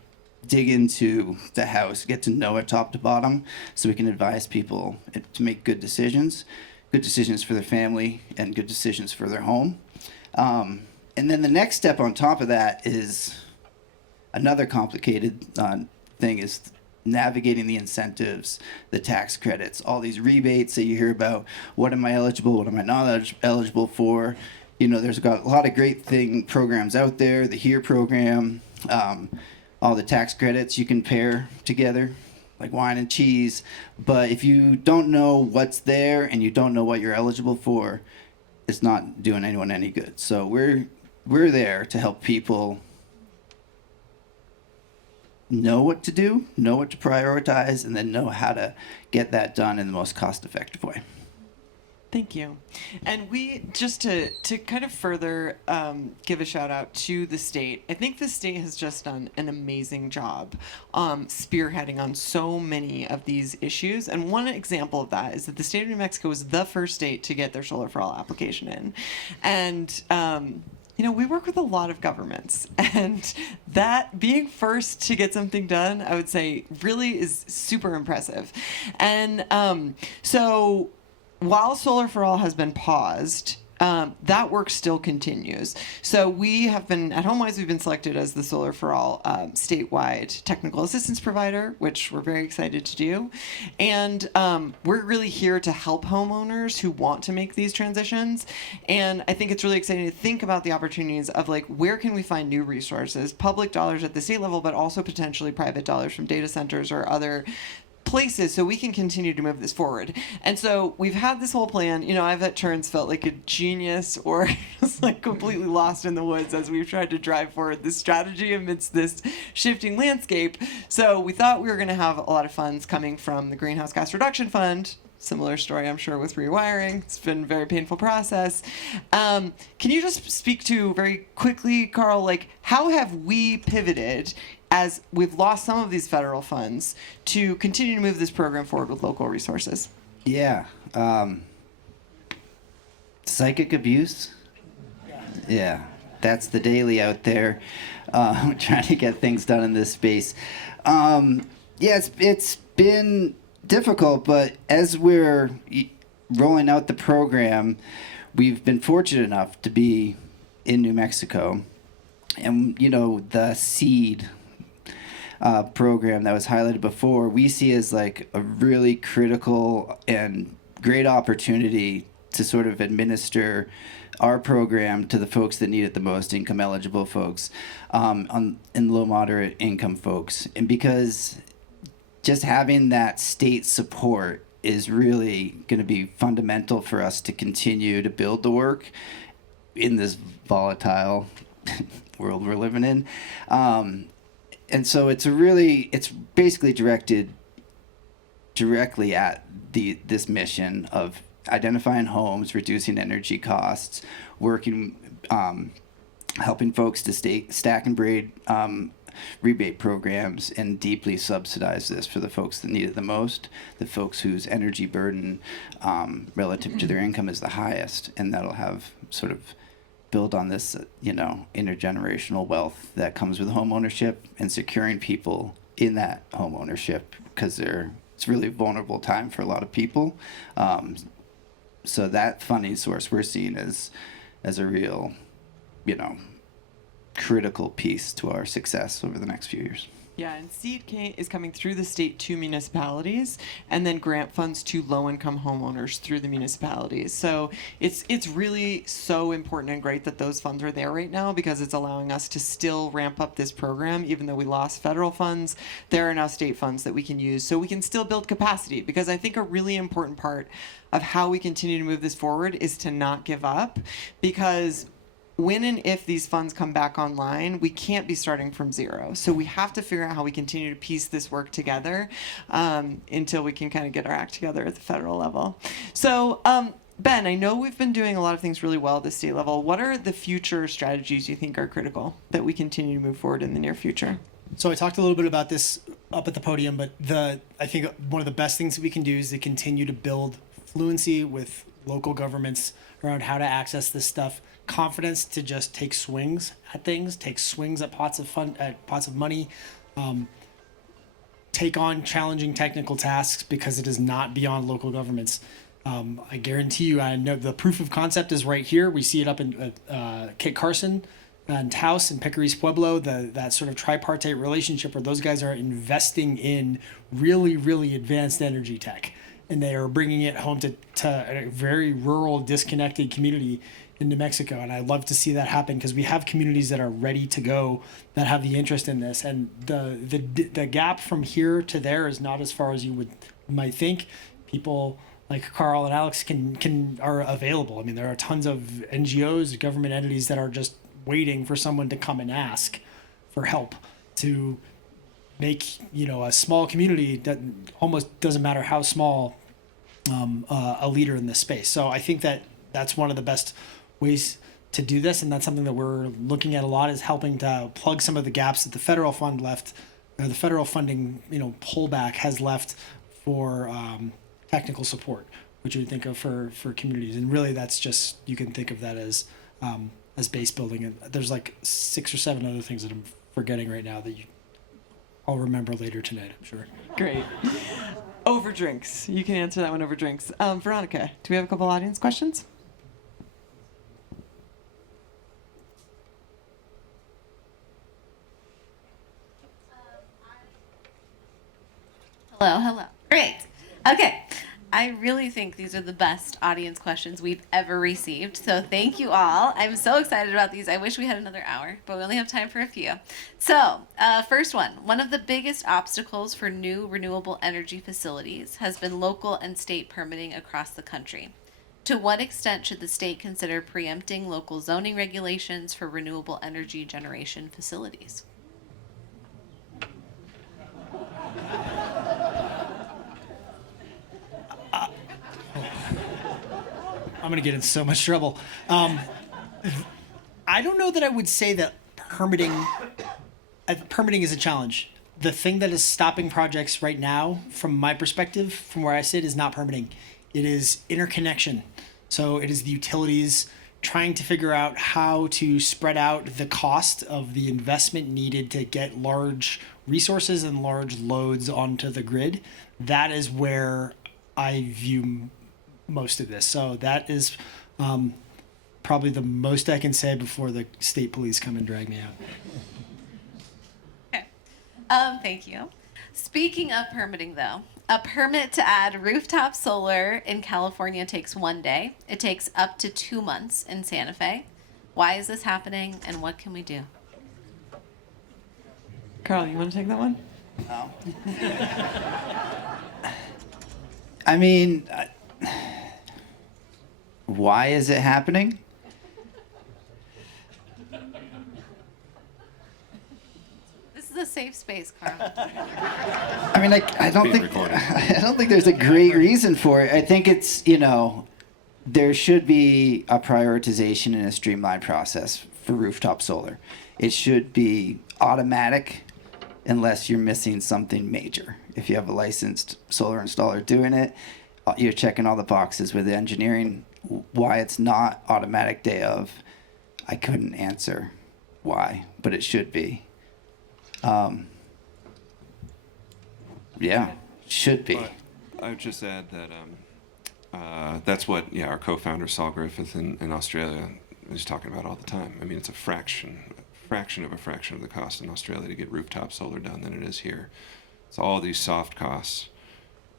dig into the house, get to know it top to bottom, so we can advise people to make good decisions for their family and good decisions for their home. And then the next step on top of that is another complicated thing, is navigating the incentives, the tax credits, all these rebates that you hear about. What am I eligible? What am I not eligible for? There's got a lot of great programs out there, the HERE program, all the tax credits you can pair together, like wine and cheese. But if you don't know what's there and you don't know what you're eligible for, it's not doing anyone any good. So we're there to help people know what to do, know what to prioritize, and then know how to get that done in the most cost-effective way. Thank you. And we, just to kind of further give a shout out to the state, I think the state has just done an amazing job spearheading on so many of these issues. And one example of that is that the state of New Mexico was the first state to get their Solar for All application in. And we work with a lot of governments, and that being first to get something done, I would say, really is super impressive. And so while Solar for All has been paused, that work still continues. So we have been, at HomeWise, we've been selected as the Solar for All statewide technical assistance provider, which we're very excited to do. And we're really here to help homeowners who want to make these transitions. And I think it's really exciting to think about the opportunities of, like, where can we find new resources, public dollars at the state level, but also potentially private dollars from data centers or other places, so we can continue to move this forward. And so we've had this whole plan. I've at turns felt like a genius or just like completely lost in the woods as we've tried to drive forward this strategy amidst this shifting landscape. So we thought we were going to have a lot of funds coming from the Greenhouse Gas Reduction Fund. Similar story, I'm sure, with rewiring. It's been a very painful process. Can you just speak to, very quickly, Carl, like, how have we pivoted as we've lost some of these federal funds to continue to move this program forward with local resources? Yeah. Psychic abuse. Yeah, that's the daily out there. trying to get things done in this space. Yeah, it's been difficult, but as we're rolling out the program, we've been fortunate enough to be in New Mexico. And, the SEED program that was highlighted before, we see as like a really critical and great opportunity to sort of administer our program to the folks that need it the most, income eligible folks, and low moderate income folks. And because just having that state support is really going to be fundamental for us to continue to build the work in this volatile world we're living in. And so it's basically directed directly at this mission of identifying homes, reducing energy costs, working, helping folks to stack and braid rebate programs, and deeply subsidize this for the folks that need it the most, the folks whose energy burden relative to their income is the highest, and that'll have sort of build on this, intergenerational wealth that comes with home ownership and securing people in that home ownership, because it's really a vulnerable time for a lot of people. So that funding source we're seeing as a real, critical piece to our success over the next few years. Yeah, and SEED is coming through the state to municipalities, and then grant funds to low-income homeowners through the municipalities. So it's really so important and great that those funds are there right now, because it's allowing us to still ramp up this program. Even though we lost federal funds, there are now state funds that we can use, so we can still build capacity. Because I think a really important part of how we continue to move this forward is to not give up, because when and if these funds come back online, we can't be starting from zero. So we have to figure out how we continue to piece this work together until we can kind of get our act together at the federal level. So Ben, I know we've been doing a lot of things really well at the state level. What are the future strategies you think are critical that we continue to move forward in the near future? So I talked a little bit about this up at the podium, but I think one of the best things that we can do is to continue to build fluency with local governments around how to access this stuff, confidence to just take swings at things, take swings at pots of money, take on challenging technical tasks, because it is not beyond local governments. I guarantee you, I know the proof of concept is right here. We see it up in Kit Carson and Taos and Pecorís Pueblo, that sort of tripartite relationship where those guys are investing in really, really advanced energy tech. And they are bringing it home to a very rural, disconnected community in New Mexico. And I'd love to see that happen, because we have communities that are ready to go, that have the interest in this. And the gap from here to there is not as far as you might think. People like Carl and Alex are available. I mean, there are tons of NGOs, government entities that are just waiting for someone to come and ask for help to make a small community that almost doesn't matter how small a leader in this space. So I think that's one of the best ways to do this, and that's something that we're looking at a lot, is helping to plug some of the gaps that the federal fund left, or the federal funding pullback has left for technical support, which you would think of for communities. And really, that's just, you can think of that as base building. And there's like 6 or 7 other things that I'm forgetting right now that I'll remember later tonight, I'm sure. Great. Over drinks. You can answer that one over drinks. Veronica, do we have a couple audience questions? Hello. Great. Okay. I really think these are the best audience questions we've ever received. So thank you all. I'm so excited about these. I wish we had another hour, but we only have time for a few. So first one of the biggest obstacles for new renewable energy facilities has been local and state permitting across the country. To what extent should the state consider preempting local zoning regulations for renewable energy generation facilities? I'm going to get in so much trouble. I don't know that I would say that permitting is a challenge. The thing that is stopping projects right now, from my perspective, from where I sit, is not permitting. It is interconnection. So it is the utilities trying to figure out how to spread out the cost of the investment needed to get large resources and large loads onto the grid. That is where I view most of this. So that is probably the most I can say before the state police come and drag me out. Okay. Thank you. Speaking of permitting, though, a permit to add rooftop solar in California takes 1 day. It takes up to 2 months in Santa Fe. Why is this happening, and what can we do? Carl, you want to take that one? No. I mean, why is it happening? This is a safe space, Carl. I mean, I don't Being think recorded. I don't think there's a great reason for it. I think it's, there should be a prioritization and a streamlined process for rooftop solar. It should be automatic unless you're missing something major. If you have a licensed solar installer doing it, you're checking all the boxes with the engineering. Why it's not automatic day of, I couldn't answer why, but it should be. Yeah, should be. But I would just add that that's what our co-founder Saul Griffith in Australia is talking about all the time. I mean, it's a fraction of the cost in Australia to get rooftop solar done than it is here. It's all these soft costs,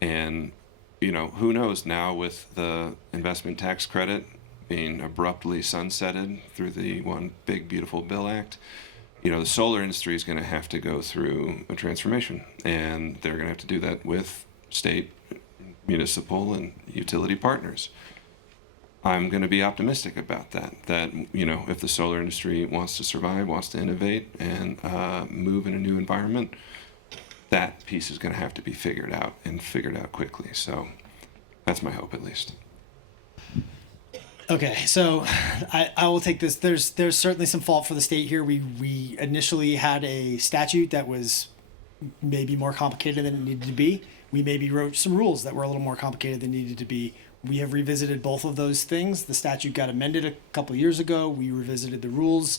and who knows now with the investment tax credit being abruptly sunsetted through the One Big Beautiful Bill Act. The solar industry is going to have to go through a transformation, and they're going to have to do that with state, municipal, and utility partners. I'm going to be optimistic about that, if the solar industry wants to survive, wants to innovate, and move in a new environment, that piece is going to have to be figured out quickly. So that's my hope, at least. Okay, so I will take this. There's certainly some fault for the state here. We initially had a statute that was maybe more complicated than it needed to be. We maybe wrote some rules that were a little more complicated than needed to be. We have revisited both of those things. The statute got amended a couple of years ago. We revisited the rules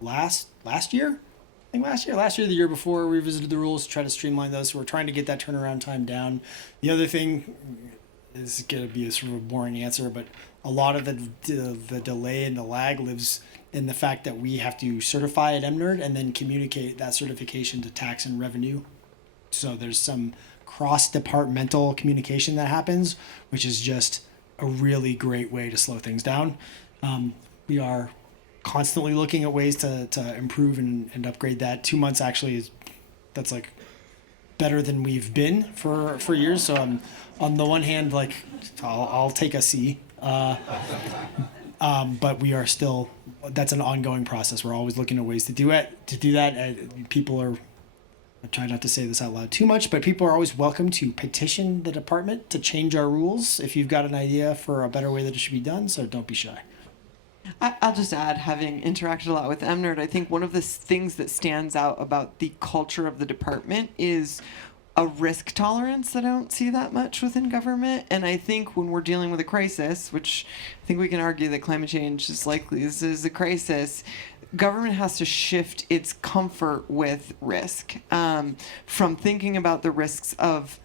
last year. I think last year, the year before, we revisited the rules to try to streamline those. So we're trying to get that turnaround time down. The other thing is going to be a sort of a boring answer, but a lot of the delay and the lag lives in the fact that we have to certify at MNERD and then communicate that certification to tax and revenue. So there's some cross-departmental communication that happens, which is just a really great way to slow things down. We are constantly looking at ways to improve and upgrade that. 2 months actually that's like better than we've been for years. So on the one hand, like I'll take a C. But we are still, that's an ongoing process. We're always looking at ways to do that. People are, I try not to say this out loud too much, but people are always welcome to petition the department to change our rules if you've got an idea for a better way that it should be done. So don't be shy. I'll just add, having interacted a lot with MNERD, I think one of the things that stands out about the culture of the department is a risk tolerance that I don't see that much within government. And I think when we're dealing with a crisis, which I think we can argue that climate change is likely this is a crisis, government has to shift its comfort with risk, from thinking about the risks of,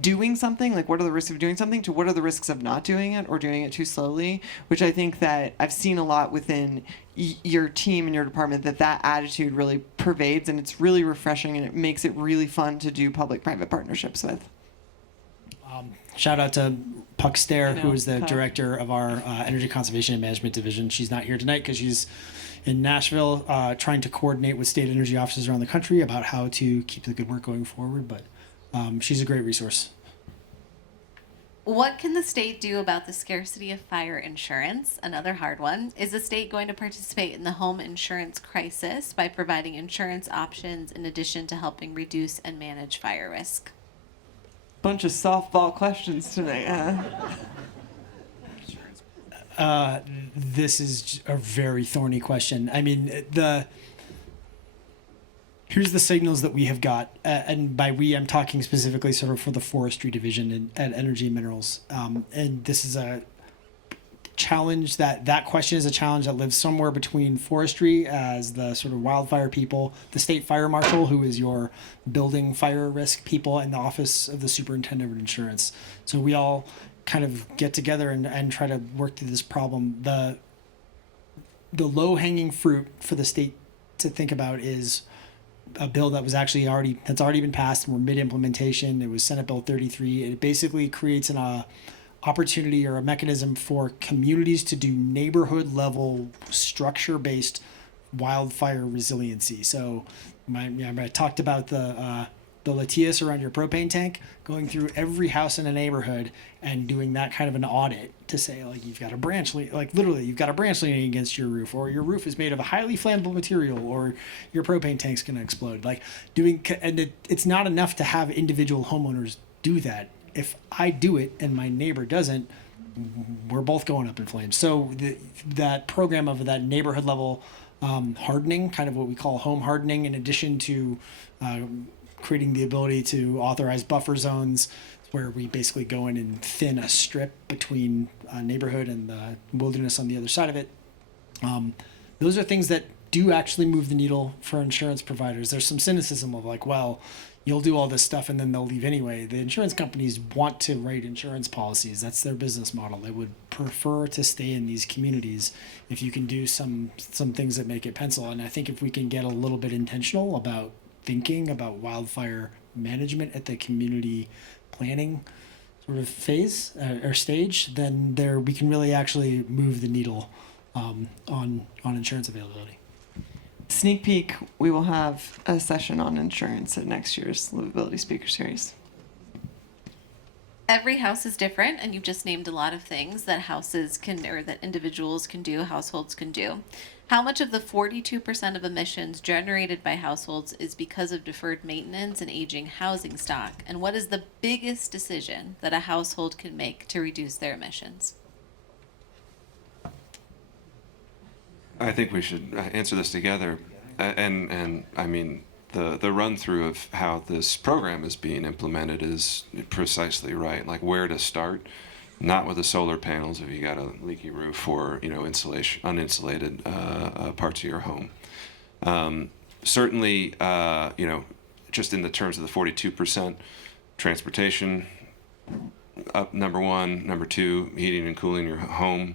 doing something, like what are the risks of doing something, to what are the risks of not doing it or doing it too slowly, which I think that I've seen a lot within your team and your department, that attitude really pervades, and it's really refreshing, and it makes it really fun to do public-private partnerships with. Shout out to Puck Stair, who is the Puck. director of our Energy Conservation and Management Division. She's not here tonight because she's in Nashville trying to coordinate with state energy offices around the country about how to keep the good work going forward, but she's a great resource. What can the state do about the scarcity of fire insurance? Another hard one. Is the state going to participate in the home insurance crisis by providing insurance options in addition to helping reduce and manage fire risk? Bunch of softball questions tonight, huh? This is a very thorny question. I mean, here's the signals that we have got, and by we, I'm talking specifically sort of for the forestry division at Energy and Minerals. And this is challenge that question is a challenge that lives somewhere between forestry as the sort of wildfire people, the state fire marshal, who is your building fire risk people, and the office of the superintendent of insurance. So we all kind of get together and try to work through this problem. The low hanging fruit for the state to think about is a bill that was actually that's already been passed, and we're mid implementation. It was Senate Bill 33. It basically creates an opportunity or a mechanism for communities to do neighborhood level structure based wildfire resiliency. So I talked about the Latias around your propane tank, going through every house in a neighborhood and doing that kind of an audit to say, like, you've got a branch, like literally you've got a branch leaning against your roof, or your roof is made of a highly flammable material, or your propane tank's going to explode. Like it's not enough to have individual homeowners do that. If I do it and my neighbor doesn't, we're both going up in flames. So that program of that neighborhood level hardening, kind of what we call home hardening, in addition to creating the ability to authorize buffer zones, where we basically go in and thin a strip between a neighborhood and the wilderness on the other side of it. Those are things that do actually move the needle for insurance providers. There's some cynicism of like, well, you'll do all this stuff and then they'll leave anyway. The insurance companies want to write insurance policies. That's their business model. They would prefer to stay in these communities if you can do some things that make it pencil. And I think if we can get a little bit intentional about thinking about wildfire management at the community planning sort of phase or stage, then we can really actually move the needle on insurance availability. Sneak peek, we will have a session on insurance at next year's Livability Speaker Series. Every house is different, and you've just named a lot of things that houses can, or that individuals can do, households can do. How much of the 42% of emissions generated by households is because of deferred maintenance and aging housing stock? And what is the biggest decision that a household can make to reduce their emissions? I think we should answer this together, and I mean the run through of how this program is being implemented is precisely right. Like where to start, not with the solar panels if you got a leaky roof or uninsulated parts of your home. Certainly, just in the terms of the 42%, transportation up number one, number two, heating and cooling your home.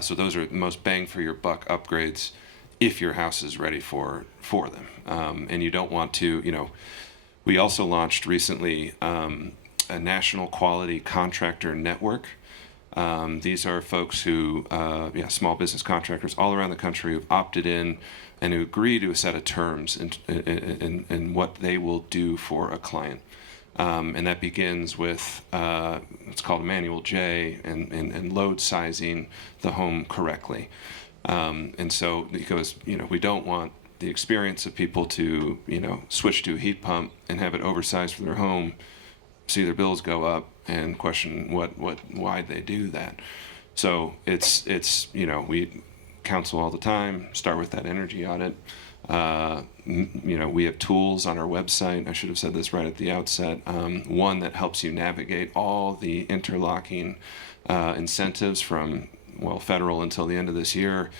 So those are the most bang for your buck upgrades if your house is ready for them. And you don't want to, we also launched recently a national quality contractor network. These are folks who, small business contractors all around the country who've opted in and who agree to a set of terms in what they will do for a client. And that begins with what's called a manual J and load sizing the home correctly. And so because, we don't want the experience of people to, switch to a heat pump and have it oversized for their home, see their bills go up and question why they do that. So it's we counsel all the time, start with that energy audit. We have tools on our website. I should have said this right at the outset. One that helps you navigate all the interlocking incentives from, federal until the end of this year,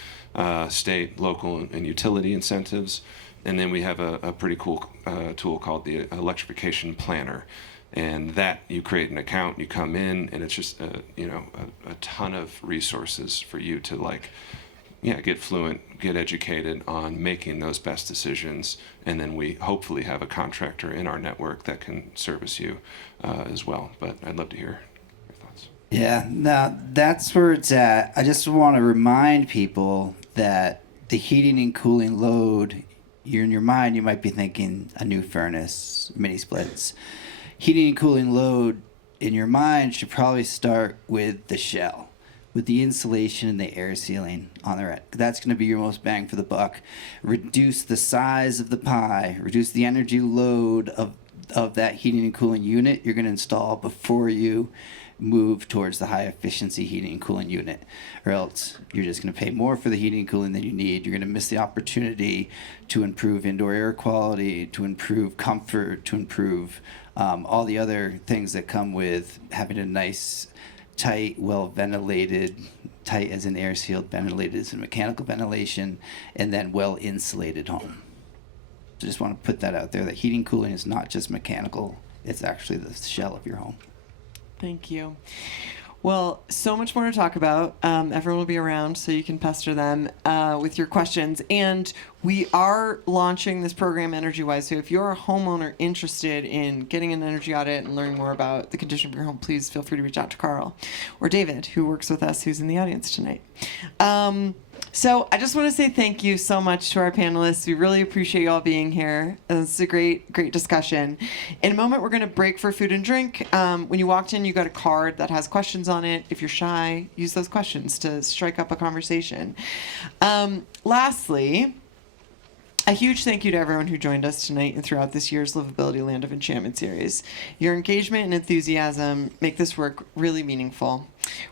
state, local, and utility incentives. And then we have a pretty cool tool called the Electrification Planner. And that you create an account, you come in, and it's just a ton of resources for you to get fluent, get educated on making those best decisions, and then we hopefully have a contractor in our network that can service you as well. But I'd love to hear your thoughts. Yeah, now that's where it's at. I just want to remind people that the heating and cooling load, in your mind, you might be thinking a new furnace, mini splits. Heating and cooling load in your mind should probably start with the shell, with the insulation and the air sealing on there. That's going to be your most bang for the buck. Reduce the size of the pie, reduce the energy load of that heating and cooling unit you're going to install before you move towards the high efficiency heating and cooling unit, or else you're just going to pay more for the heating and cooling than you need. You're going to miss the opportunity to improve indoor air quality, to improve comfort, to improve all the other things that come with having a nice tight, well ventilated, tight as an air sealed, ventilated as a mechanical ventilation, and then well insulated home. So just want to put that out there, that heating cooling is not just mechanical, it's actually the shell of your home. Thank you. Well, so much more to talk about. Everyone will be around, so you can pester them with your questions. And we are launching this program EnergyWise. So if you're a homeowner interested in getting an energy audit and learning more about the condition of your home, please feel free to reach out to Carl or David, who works with us, who's in the audience tonight. So I just want to say thank you so much to our panelists. We really appreciate you all being here. It's a great discussion. In a moment, we're going to break for food and drink. When you walked in, you got a card that has questions on it. If you're shy, use those questions to strike up a conversation. Lastly, a huge thank you to everyone who joined us tonight and throughout this year's Livability Land of Enchantment series. Your engagement and enthusiasm make this work really meaningful.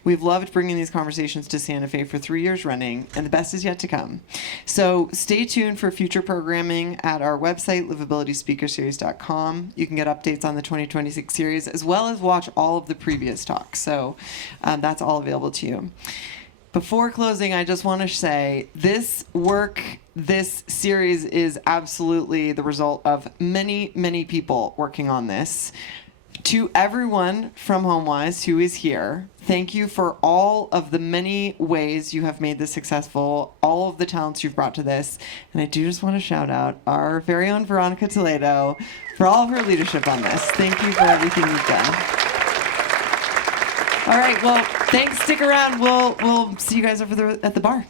We've loved bringing these conversations to Santa Fe for 3 years running, and the best is yet to come. So stay tuned for future programming at our website, livabilityspeakerseries.com. You can get updates on the 2026 series, as well as watch all of the previous talks. So that's all available to you. Before closing, I just want to say this series is absolutely the result of many, many people working on this. To everyone from HomeWise who is here, thank you for all of the many ways you have made this successful, all of the talents you've brought to this. And I do just want to shout out our very own Veronica Toledo for all of her leadership on this. Thank you for everything you've done. All right, well, thanks. Stick around. We'll see you guys over there at the bar.